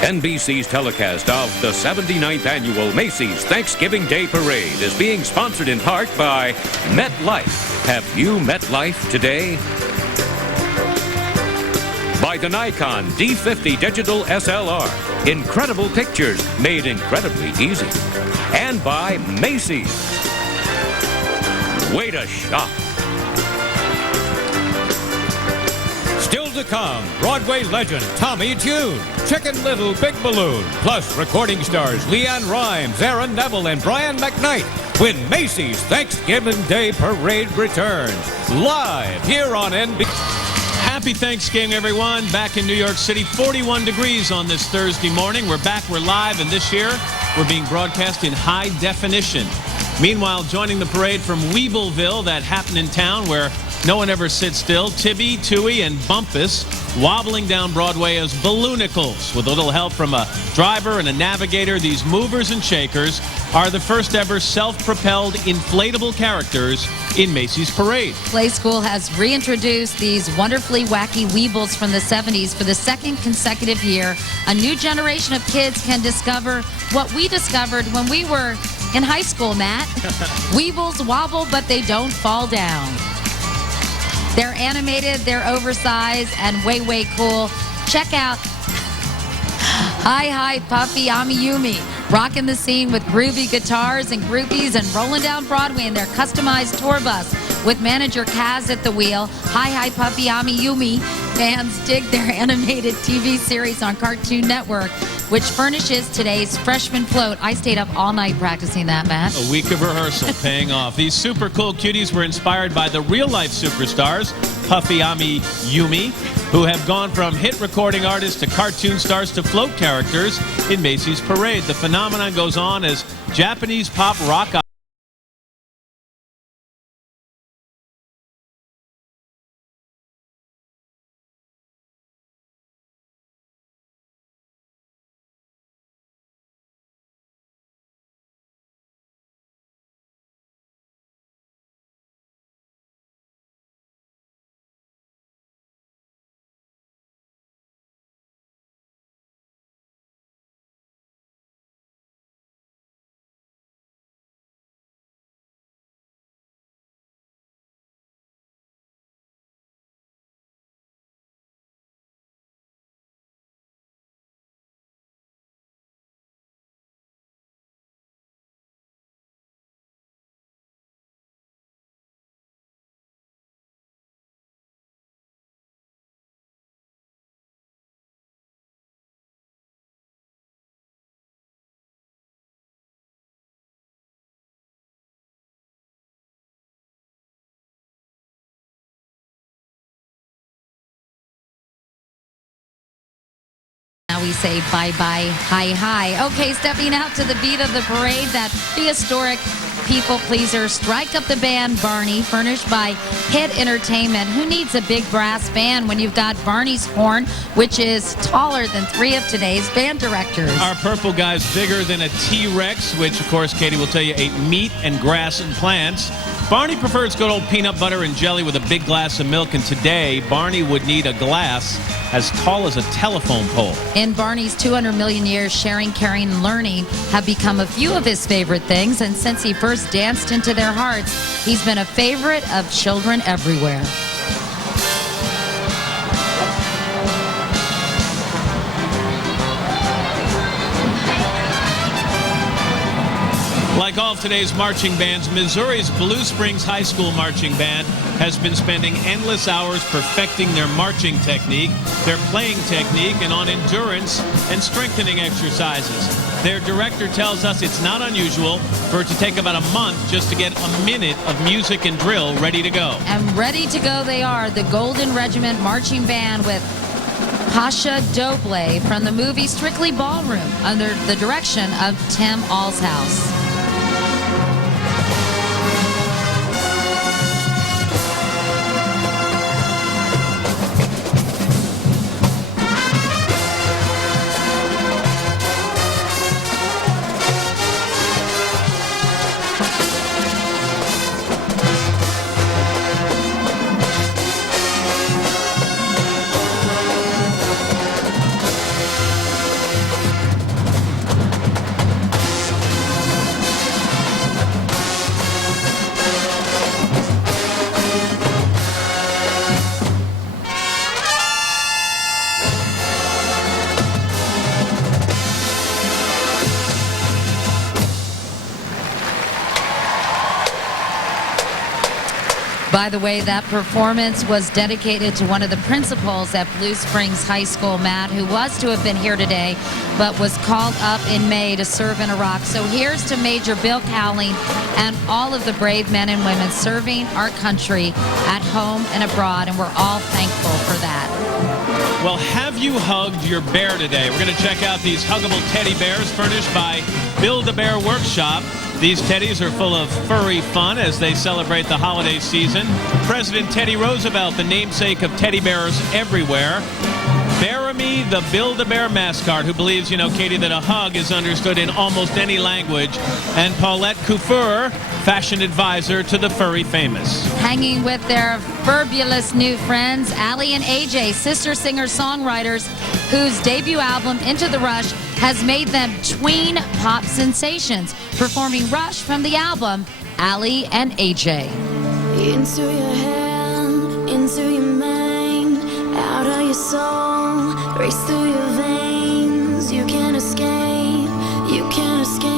NBC's telecast of the 79th Annual Macy's Thanksgiving Day Parade is being sponsored in part by MetLife. Have you met life today? By the Nikon D50 Digital SLR. Incredible pictures made incredibly easy. And by Macy's. Way to shop. Still to come, Broadway legend Tommy Tune, Chicken Little Big Balloon, plus recording stars Leanne Rimes, Aaron Neville, and Brian McKnight when Macy's Thanksgiving Day Parade returns live here on NBC. Happy Thanksgiving, everyone. Back in New York City, 41 degrees on this Thursday morning. We're back, we're live, and this year we're being broadcast in high definition. Meanwhile, joining the parade from Weebleville, that happening town where no one ever sits still, Tibby, Tooey, and Bumpus wobbling down Broadway as Balloonicles. With a little help from a driver and a navigator, these movers and shakers are the first ever self-propelled inflatable characters in Macy's parade. Play School has reintroduced these wonderfully wacky Weebles from the 70s for the second consecutive year. A new generation of kids can discover what we discovered when we were in high school, Matt. Weebles wobble, but they don't fall down. They're animated, they're oversized, and way, way cool. Check out Hi Hi Puffy Amiyumi, rocking the scene with groovy guitars and groupies and rolling down Broadway in their customized tour bus with manager Kaz at the wheel. Hi Hi Puffy Amiyumi fans dig their animated TV series on Cartoon Network, which furnishes today's freshman float. I stayed up all night practicing that, Matt. A week of rehearsal paying off. These super cool cuties were inspired by the real-life superstars, Puffy Ami Yumi, who have gone from hit recording artists to cartoon stars to float characters in Macy's parade. The phenomenon goes on as Japanese pop rock Now we say bye-bye, hi-hi. Okay, stepping out to the beat of the parade, that prehistoric people pleaser, Strike Up the Band, Barney, furnished by Hit Entertainment. Who needs a big brass band when you've got Barney's horn, which is taller than 3 of today's band directors? Our purple guy's bigger than a T-Rex, which, of course, Katie will tell you, ate meat and grass and plants. Barney prefers good old peanut butter and jelly with a big glass of milk, and today, Barney would need a glass as tall as a telephone pole. In Barney's 200 million years, sharing, caring, and learning have become a few of his favorite things, and since he first danced into their hearts, he's been a favorite of children everywhere. Like all of today's marching bands, Missouri's Blue Springs High School marching band has been spending endless hours perfecting their marching technique, their playing technique, and on endurance and strengthening exercises. Their director tells us it's not unusual for it to take about a month just to get a minute of music and drill ready to go. And ready to go they are, the Golden Regiment Marching Band with Pasha Doble from the movie Strictly Ballroom under the direction of Tim Allshouse. By the way, that performance was dedicated to one of the principals at Blue Springs High School, Matt, who was to have been here today, but was called up in May to serve in Iraq. So here's to Major Bill Cowling and all of the brave men and women serving our country at home and abroad, and we're all thankful for that. Well, have you hugged your bear today? We're going to check out these huggable teddy bears furnished by Build-A-Bear Workshop. These teddies are full of furry fun as they celebrate the holiday season. President Teddy Roosevelt, the namesake of teddy bears everywhere. Baramy, the Build-A-Bear mascot, who believes, you know, Katie, that a hug is understood in almost any language. And Paulette Couture, fashion advisor to the furry famous. Hanging with their fabulous new friends, Allie and AJ, sister singer-songwriters, whose debut album, Into the Rush, has made them tween pop sensations, performing Rush from the album, Allie and AJ. Into your head, into your mind, out of your soul, race through your veins. You can't escape, you can't escape.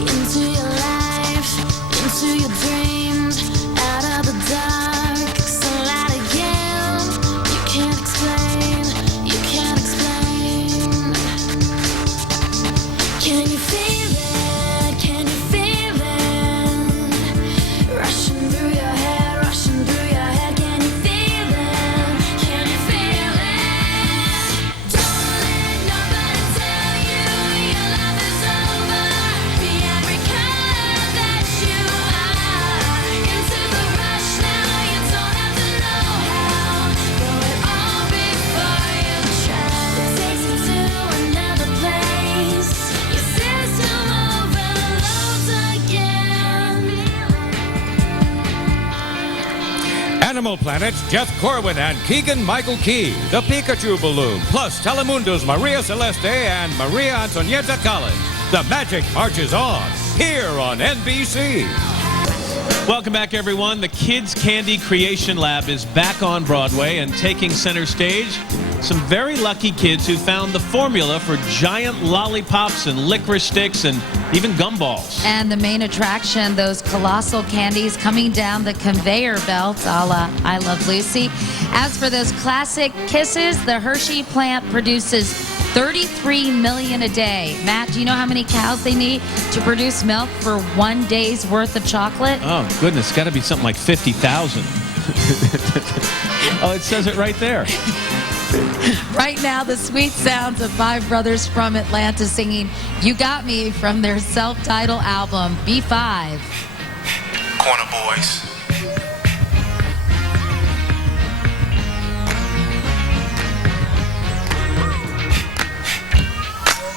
Into your life, into your dreams, out of the dark, sunlight again. You can't explain, you can't explain. Can you feel it? Can you feel it? Rushing through your head, rushing through your head. Can you feel it? Can you feel it? Don't let nobody tell you your life is over. Be every color that you are. Into the rush now, you don't have to know how. Know it all before you try. It takes you to another place. Your system overloads again. Animal Planet's Jeff Corwin and Keegan-Michael Key, the Pikachu Balloon, plus Telemundo's Maria Celeste and Maria Antonietta Collins. The magic marches on, here on NBC. Welcome back, everyone. The Kids Candy Creation Lab is back on Broadway and taking center stage. Some very lucky kids who found the formula for giant lollipops and licorice sticks and even gumballs. And the main attraction, those colossal candies coming down the conveyor belt, a la I Love Lucy. As for those classic kisses, the Hershey plant produces 33 million a day. Matt, do you know how many cows they need to produce milk for 1 day's worth of chocolate? Oh, goodness. Got to be something like 50,000. Oh, it says it right there. Right now, the sweet sounds of five brothers from Atlanta singing You Got Me from their self-titled album, B5. Corner Boys.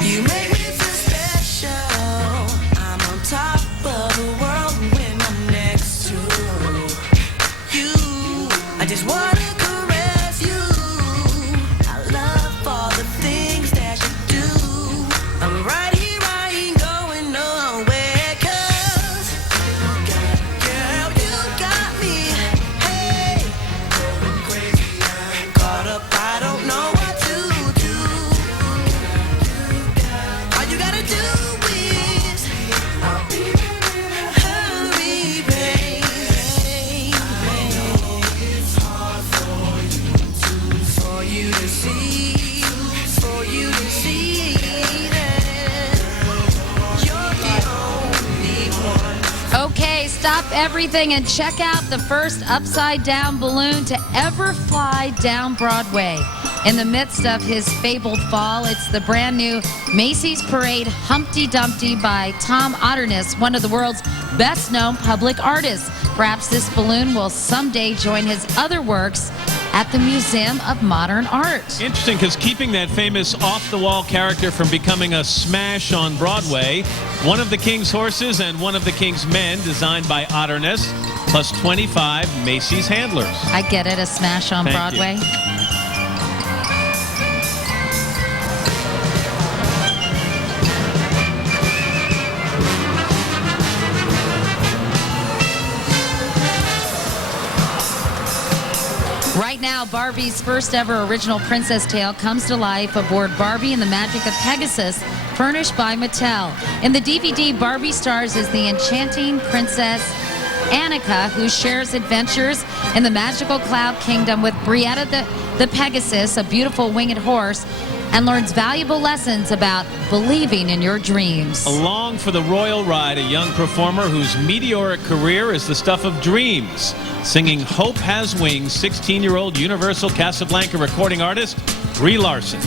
You make me feel special. I'm on top of the world when I'm next to you. I just wanna caress you. I love all the things that you do. I'm right here, I ain't going nowhere. 'Cause girl, you got me. Hey, going crazy. Caught up, I don't know what to do. All you gotta do is hurry, baby. It's hard for you to see, for you to see that you're the only one. Okay, stop everything and check out the first upside-down balloon to ever fly down Broadway. In the midst of his fabled fall, it's the brand new Macy's Parade Humpty Dumpty by Tom Otterness, one of the world's best-known public artists. Perhaps this balloon will someday join his other works at the Museum of Modern Art. Interesting, because keeping that famous off-the-wall character from becoming a smash on Broadway, one of the King's horses and one of the King's men designed by Otterness, plus 25 Macy's handlers. I get it, a smash on Thank Broadway. you. Right now, Barbie's first ever original princess tale comes to life aboard Barbie and the Magic of Pegasus, furnished by Mattel. In the DVD, Barbie stars as the enchanting princess Annika, who shares adventures in the magical cloud kingdom with Brietta the Pegasus, a beautiful winged horse, and learns valuable lessons about believing in your dreams. Along for the royal ride, a young performer whose meteoric career is the stuff of dreams. Singing Hope Has Wings, 16-year-old Universal Casablanca recording artist Brie Larson.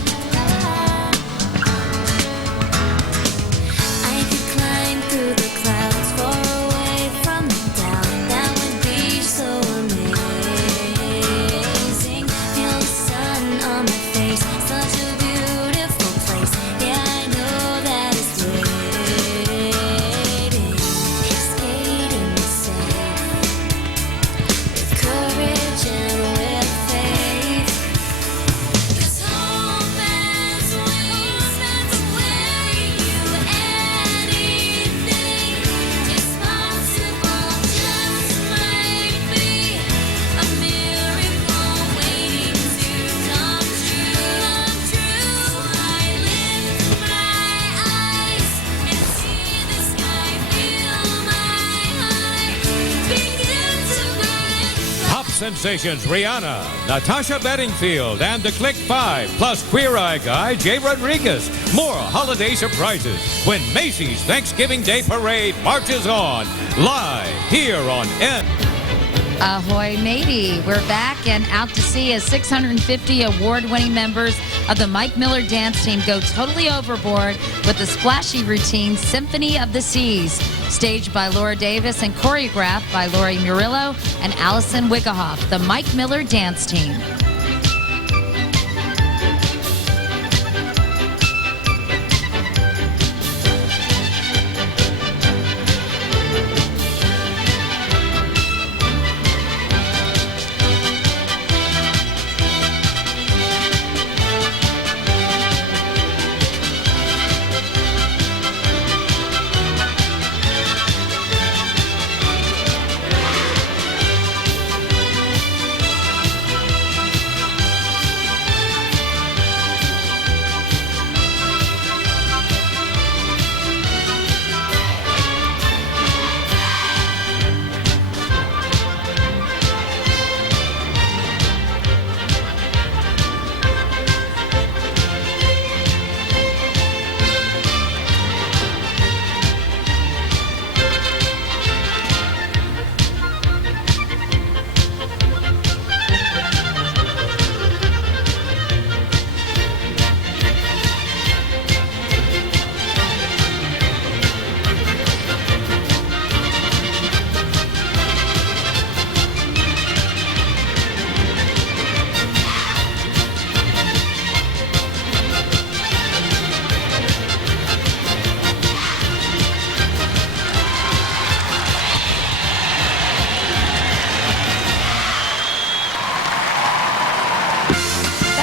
Sensations Rihanna, Natasha Bedingfield, and the Click 5, plus Queer Eye guy Jay Rodriguez. More holiday surprises when Macy's Thanksgiving Day Parade marches on, live here on N. Ahoy, matey. We're back and out to see as 650 award-winning members of the Mike Miller dance team go totally overboard with the splashy routine Symphony of the Seas, staged by Laura Davis and choreographed by Lori Murillo and Allison Wiggehoff, the Mike Miller dance team.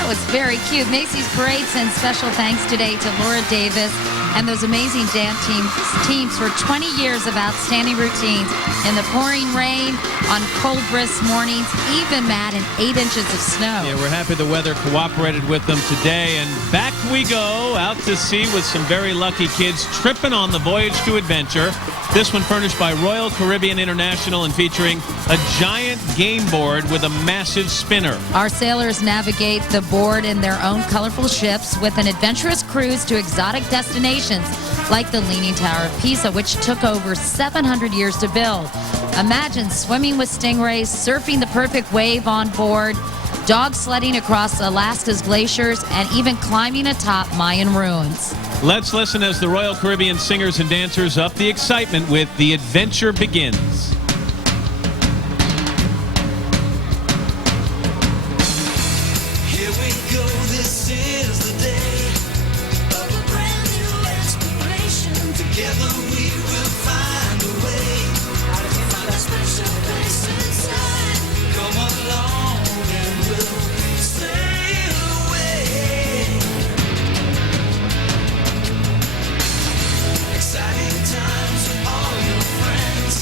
Was very cute. Macy's Parade sends special thanks today to Laura Davis and those amazing dance teams for 20 years of outstanding routines in the pouring rain, on cold, brisk mornings, even, Matt, and 8 inches of snow. Yeah, we're happy the weather cooperated with them today. And back we go, out to sea with some very lucky kids tripping on the Voyage to Adventure. This one furnished by Royal Caribbean International and featuring a giant game board with a massive spinner. Our sailors navigate the board in their own colorful ships with an adventurous cruise to exotic destinations like the Leaning Tower of Pisa, which took over 700 years to build. Imagine swimming with stingrays, surfing the perfect wave on board, dog sledding across Alaska's glaciers, and even climbing atop Mayan ruins. Let's listen as the Royal Caribbean singers and dancers up the excitement with The Adventure Begins. Here we go, this is the day of a brand new exploration. Together we will find a way out of a special place inside. Come along and we'll sail away. Exciting times with all your friends.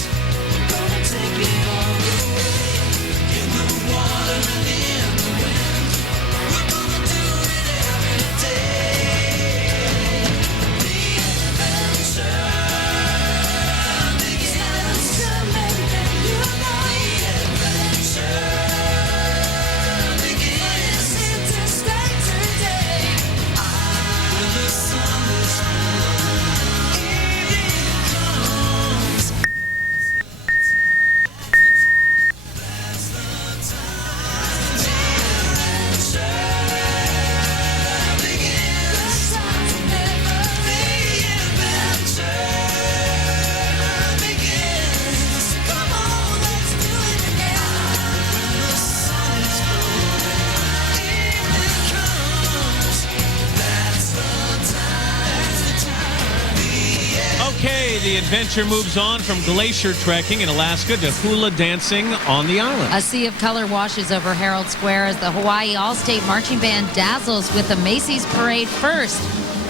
the adventure moves on from glacier trekking in Alaska to hula dancing on the island. A sea of color washes over Herald Square as the Hawaii All-State Marching Band dazzles with the Macy's Parade first.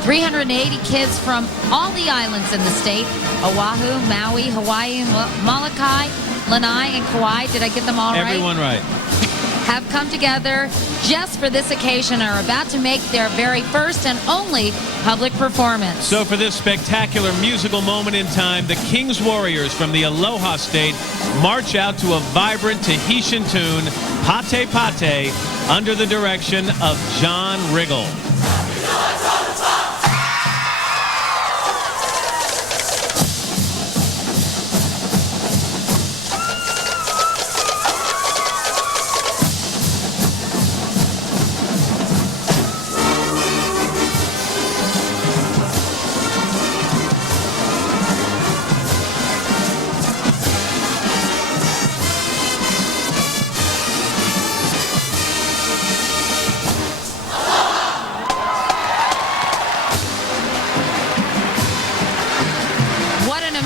380 kids from all the islands in the state, Oahu, Maui, Hawaii, Molokai, Lanai, and Kauai. Did I get them all right? Everyone right. Have come together just for this occasion and are about to make their very first and only public performance. So for this spectacular musical moment in time, the King's Warriors from the Aloha State march out to a vibrant Tahitian tune, Pate Pate, under the direction of John Riggle.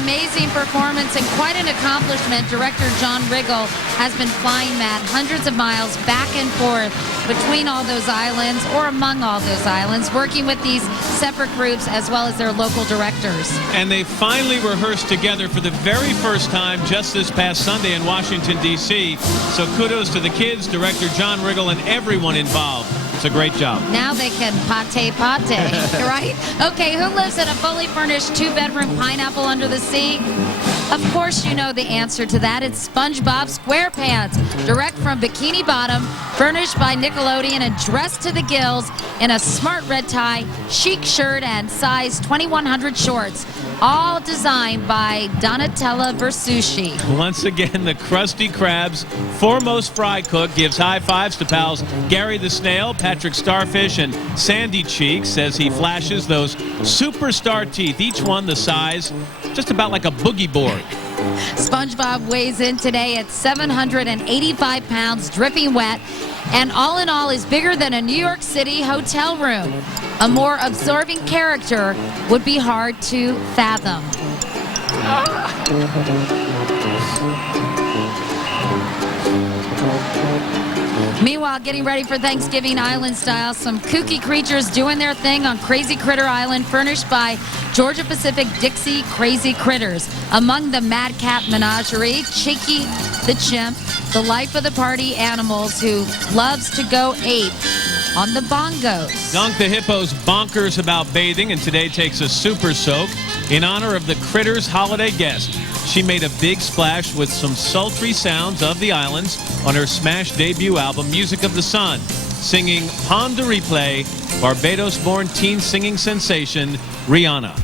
Amazing performance and quite an accomplishment. Director John Riggle has been flying Matt hundreds of miles back and forth between all those islands or among all those islands, working with these separate groups as well as their local directors. And they finally rehearsed together for the very first time just this past Sunday in Washington, D.C. So kudos to the kids, Director John Riggle, and everyone involved. It's a great job. Now they can pate, right? Okay, who lives in a fully furnished two-bedroom pineapple under the sea? Of course you know the answer to that. It's SpongeBob SquarePants, direct from Bikini Bottom, furnished by Nickelodeon and dressed to the gills in a smart red tie, chic shirt, and size 2100 shorts. All designed by Donatella Versucci. Once again, the Krusty Krab's foremost fry cook gives high fives to pals Gary the Snail, Patrick Starfish, and Sandy Cheeks as he flashes those superstar teeth, each one the size just about like a boogie board. SpongeBob weighs in today at 785 pounds, dripping wet, and all in all is bigger than a New York City hotel room. A more absorbing character would be hard to fathom. Meanwhile, getting ready for Thanksgiving Island style, some kooky creatures doing their thing on Crazy Critter Island, furnished by Georgia Pacific Dixie Crazy Critters. Among the Madcap Menagerie, Cheeky the Chimp, the life of the party animals who loves to go ape on the bongos. Dunk the Hippo's bonkers about bathing and today takes a super soak in honor of the Critters holiday guest. She made a big splash with some sultry sounds of the islands on her smash debut album, Music of the Sun, singing Pon de Replay, Barbados-born teen singing sensation Rihanna.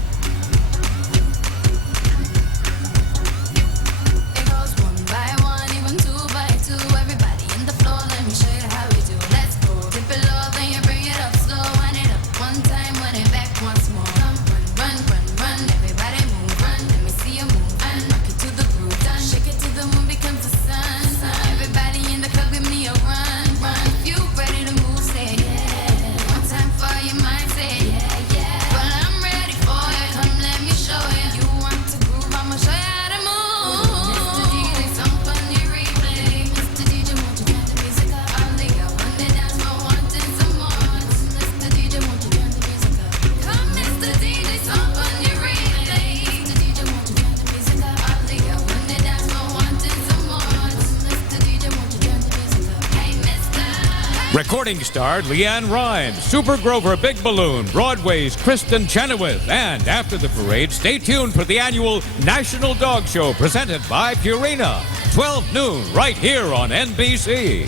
Recording star Leanne Rimes, Super Grover Big Balloon, Broadway's Kristen Chenoweth, and after the parade, stay tuned for the annual National Dog Show presented by Purina. 12 noon, right here on NBC.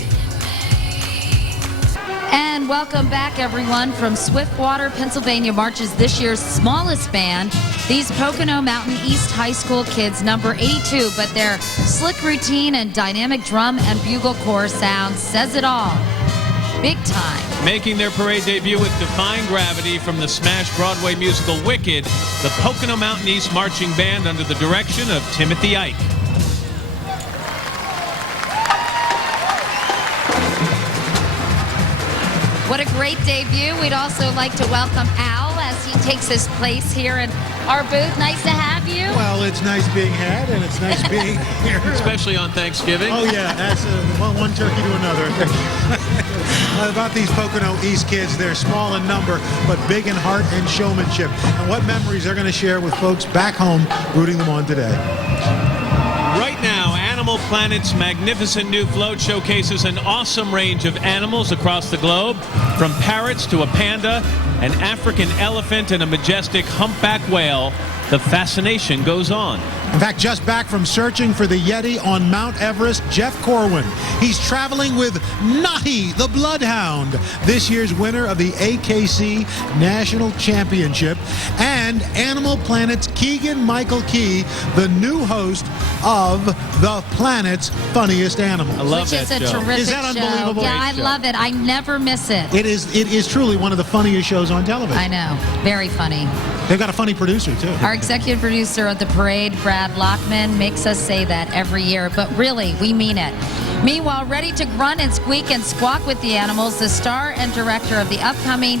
And welcome back, everyone. From Swiftwater, Pennsylvania, marches this year's smallest band. These Pocono Mountain East High School kids number 82, but their slick routine and dynamic drum and bugle corps sound says it all. Big time. Making their parade debut with Defying Gravity from the smash Broadway musical Wicked, the Pocono Mountain East Marching Band under the direction of Timothy Ike. What a great debut. We'd also like to welcome Al as he takes his place here in our booth. Nice to have you. Well, it's nice being had, and it's nice being here. Especially on Thanksgiving. Oh, yeah, that's one turkey to another. About these Pocono East kids, they're small in number, but big in heart and showmanship. And what memories they're going to share with folks back home rooting them on today. Right now, Animal Planet's magnificent new float showcases an awesome range of animals across the globe, from parrots to a panda, an African elephant, and a majestic humpback whale. The fascination goes on. In fact, just back from searching for the Yeti on Mount Everest, Jeff Corwin. He's traveling with Nahi, the Bloodhound, this year's winner of the AKC National Championship, and Animal Planet's Keegan Michael Key, the new host of The Planet's Funniest Animals. I love Which that is a show. terrific Is that unbelievable? show. Yeah, I love it. I never miss it. It is truly one of the funniest shows on television. I know. Very funny. They've got a funny producer, too. Our executive producer of the parade, Brad Lockman, makes us say that every year, but really, we mean it. Meanwhile, ready to grunt and squeak and squawk with the animals, the star and director of the upcoming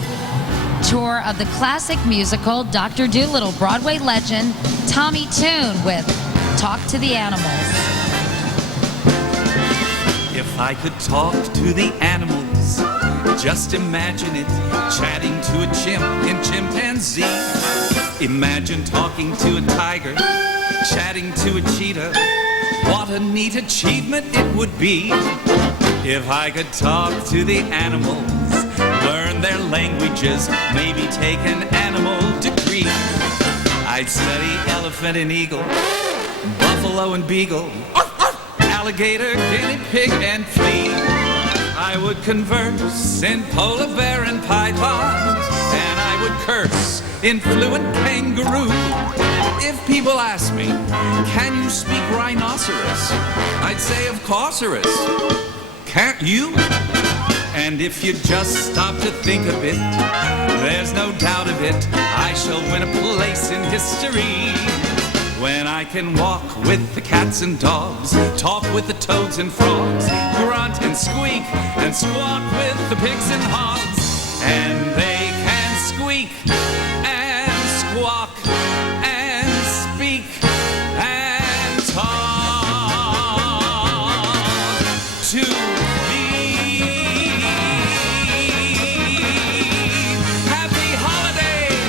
tour of the classic musical, Dr. Dolittle, Broadway legend, Tommy Tune with Talk to the Animals. If I could talk to the animals, just imagine it, chatting to a chimp in chimpanzee. Imagine talking to a tiger, chatting to a cheetah. What a neat achievement it would be if I could talk to the animals, learn their languages, maybe take an animal degree. I'd study elephant and eagle, buffalo and beagle, alligator, guinea pig, and flea. I would converse in polar bear and python, and I would curse in fluent kangaroo. If people ask me, can you speak rhinoceros? I'd say, of course-erous. Can't you? And if you just stop to think of it, there's no doubt of it, I shall win a place in history. When I can walk with the cats and dogs, talk with the toads and frogs, grunt and squeak and squawk with the pigs and hogs, and they can squeak and squawk and speak and talk to me. Happy holidays!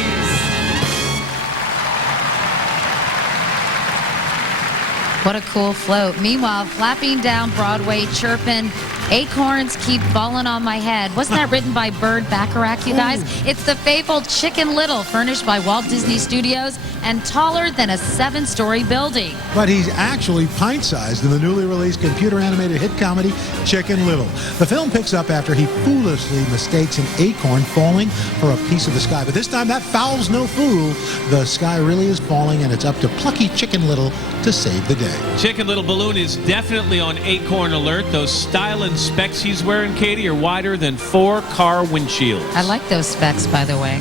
What a cool float. Meanwhile, flapping down Broadway, chirping, acorns keep falling on my head. Wasn't that written by Bird Bacharach, you guys? It's the fabled Chicken Little, furnished by Walt Disney Studios and taller than a 7-story building. But he's actually pint-sized in the newly released computer-animated hit comedy Chicken Little. The film picks up after he foolishly mistakes an acorn falling for a piece of the sky. But this time, that foul's no fool. The sky really is falling, and it's up to plucky Chicken Little to save the day. Chicken Little Balloon is definitely on acorn alert. Those style and specs he's wearing, Katie, are wider than 4 car windshields. I like those specs, by the way.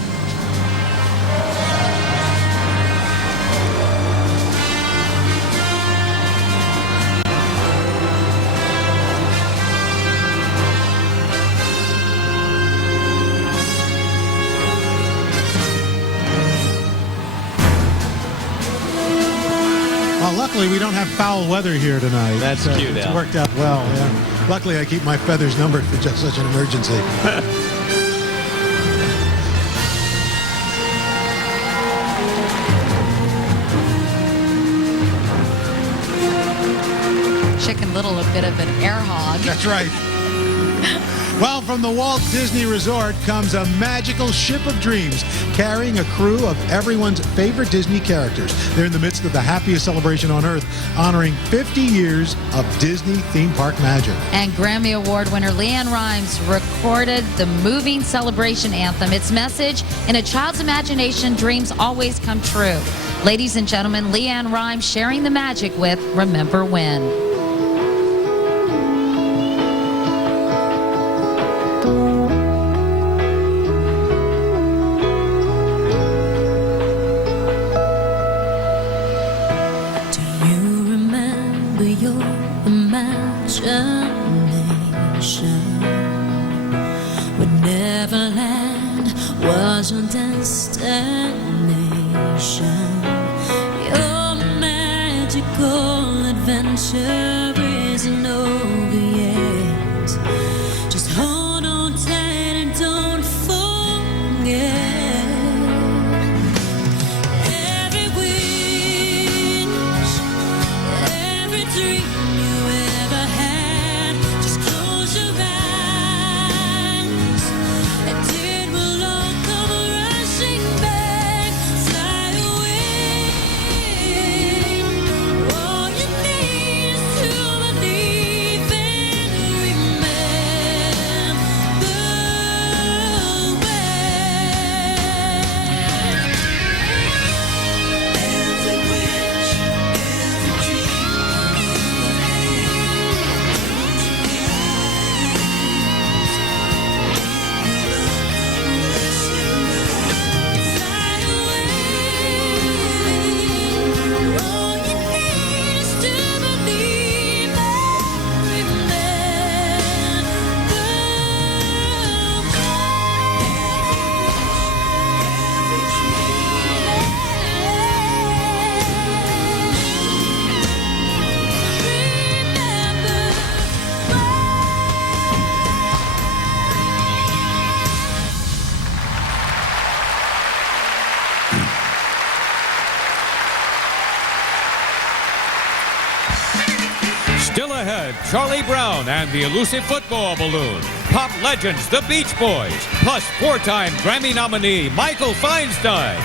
Well, luckily, we don't have foul weather here tonight. That's cute, It's Al. worked out well, yeah. Luckily, I keep my feathers numbered for just such an emergency. Chicken Little, a bit of an air hog. That's right. Well, from the Walt Disney Resort comes a magical ship of dreams carrying a crew of everyone's favorite Disney characters. They're in the midst of the happiest celebration on Earth, honoring 50 years of Disney theme park magic. And Grammy Award winner Leanne Rimes recorded the moving celebration anthem. Its message, in a child's imagination, dreams always come true. Ladies and gentlemen, Leanne Rimes sharing the magic with Remember When. Imagination would never is your destination. Your magical adventure isn't over yet. Just hold on tight and don't forget. Every wish, every dream you ever had, just close your eyes and it will all come rushing back. Fly away. All you need is to believe and remember every wish, every all you need is to believe and Still ahead, Charlie Brown and the elusive football balloon. Pop legends, the Beach Boys, plus four-time Grammy nominee Michael Feinstein.